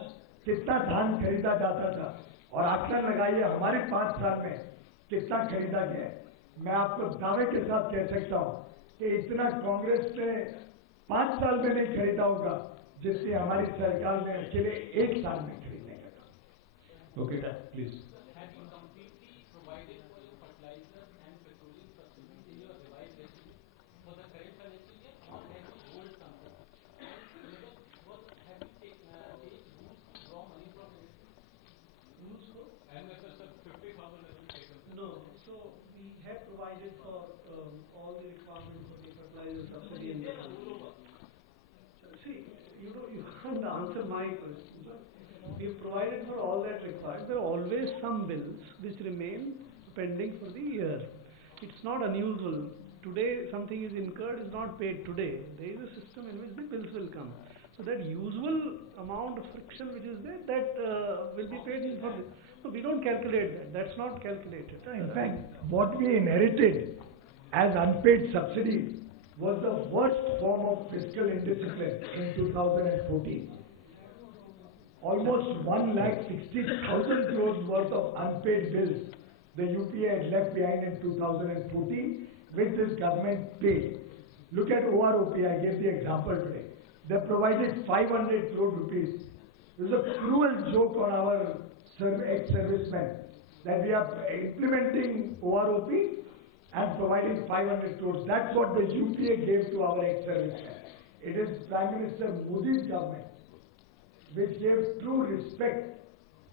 कितना धान खरीदा जाता था, और आंकलन लगाइए हमारे 5 साल में कितना खरीदा गया है। मैं आपको दावे के साथ कह सकता हूं कि इतना कांग्रेस ने 5 साल में नहीं खरीदा होगा जितनी हमारी सरकार ने अकेले 1 साल में खरीदने का काम। Okay, please. All the requirements for the fertilizer subsidy and see, you can't answer my question. we've provided for all that required. There are always some bills which remain pending for the year. It's not unusual. Today something is incurred, is not paid today. There is a system in which the bills will come. So that usual amount of friction which is there, that will be paid in for this. So we don't calculate that. That's not calculated. In fact, what we inherited as unpaid subsidies was the worst form of fiscal indiscipline in 2014. Almost 1,60,000 crores worth of unpaid bills the UPA had left behind in 2014, which this government paid. Look at OROP, I gave the example today. They provided 500 crore rupees. It was a cruel joke on our ex-servicemen that we are implementing OROP and providing 500 crores. That's what the UPA gave to our ex-servicemen. It is Prime Minister Modi's government which gave true respect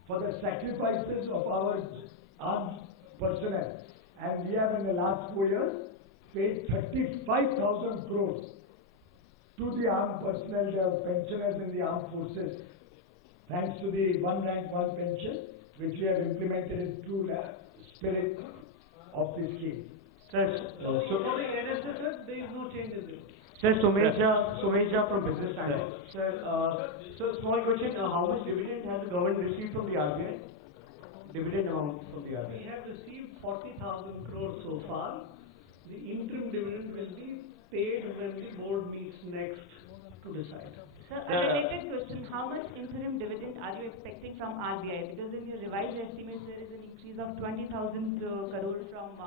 for the sacrifices of our armed personnel. And we have in the last 4 years paid 35,000 crores to the armed personnel, the pensioners in the armed forces, thanks to the one rank one pension, which we have implemented in true spirit of the scheme. Sir, for the NSS, there is no change in this. Sir, Sumesh Jha from Business Times. Sir, so small question, how much dividend has the government received from the RBI? Dividend amount from the RBI? We have received 40,000 crores so far. The interim dividend will be paid when the board meets next to decide. Sir, a related question, how much interim dividend are you expecting from RBI? Because in your revised estimates, there is an increase of 20,000 crores from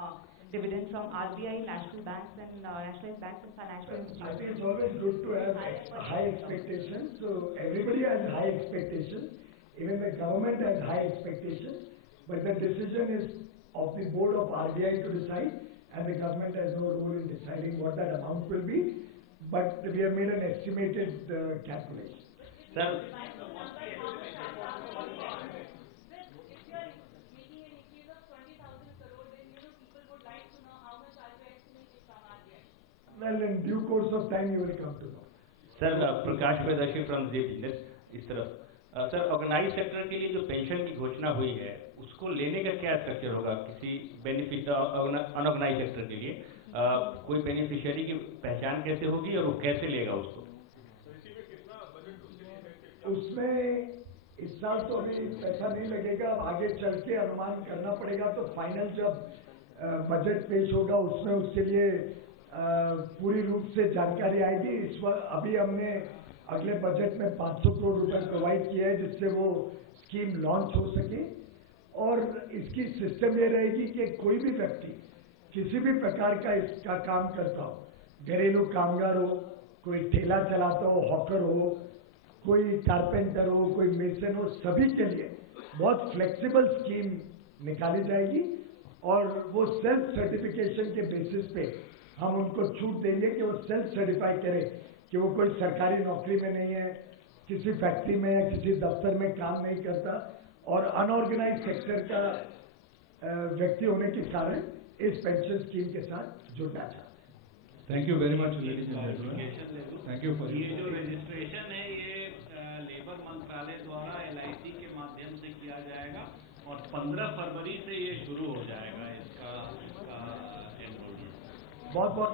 dividend from RBI, national banks and nationalized banks and financial institutions. I think it's always good to have high expectations. So everybody has high expectations. Even the government has high expectations. But the decision is of the board of RBI to decide, and the government has no role in deciding what that amount will be. But we have made an estimated calculation. Sir, well, in due course of time, you will come to know. Sir, Prakash Vedashi from Z Business, इस तरफ. Sir, organise sector के लिए जो pension की घोषणा हुई है, उसको लेने का क्या स्ट्रक्चर होगा किसी बेनिफिट अनऑर्गेनाइज सेक्टर के लिए? कोई बेनिफिशियरी की पहचान कैसे होगी और वो कैसे लेगा उसको? उसमें इस साल तो अभी पैसा नहीं लगेगा, अब आगे चल के अनुमान करना पड़ेगा. तो फाइनल जब बजट पेश होगा उसमें उसके लिए पूरी रूप से जानकारी आएगी. अभी हमने अगले बजट में 500 करोड़ रुपए प्रोवाइड किया है जिससे वो स्कीम लॉन्च हो सके. और इसकी सिस्टम ये रहेगी कि कोई भी व्यक्ति किसी भी प्रकार का इसका काम करता हो, घरेलू कामगार हो, कोई ठेला चलाता हो, हॉकर हो, कोई कारपेंटर हो, कोई मेसन हो, सभी के लिए बहुत फ्लेक्सिबल स्कीम निकाली जाएगी. और वो सेल्फ सर्टिफिकेशन के बेसिस पे हम उनको छूट देंगे कि वो सेल्फ सर्टिफाई करें कि वो कोई सरकारी नौकरी में नहीं है, किसी फैक्ट्री में या किसी दफ्तर में काम नहीं करता और अनऑर्गेनाइज सेक्टर का व्यक्ति होने के कारण इस पेंशन स्कीम के साथ जुड़ना चाहते हैं. Thank you very much ladies and gentleman. Thank you for ये जो रजिस्ट्रेशन है ये लेबर मंत्रालय द्वारा LIC के माध्यम से किया जाएगा और 15 फरवरी से ये शुरू हो जाएगा इसका एनरोलमेंट. बहुत बहुत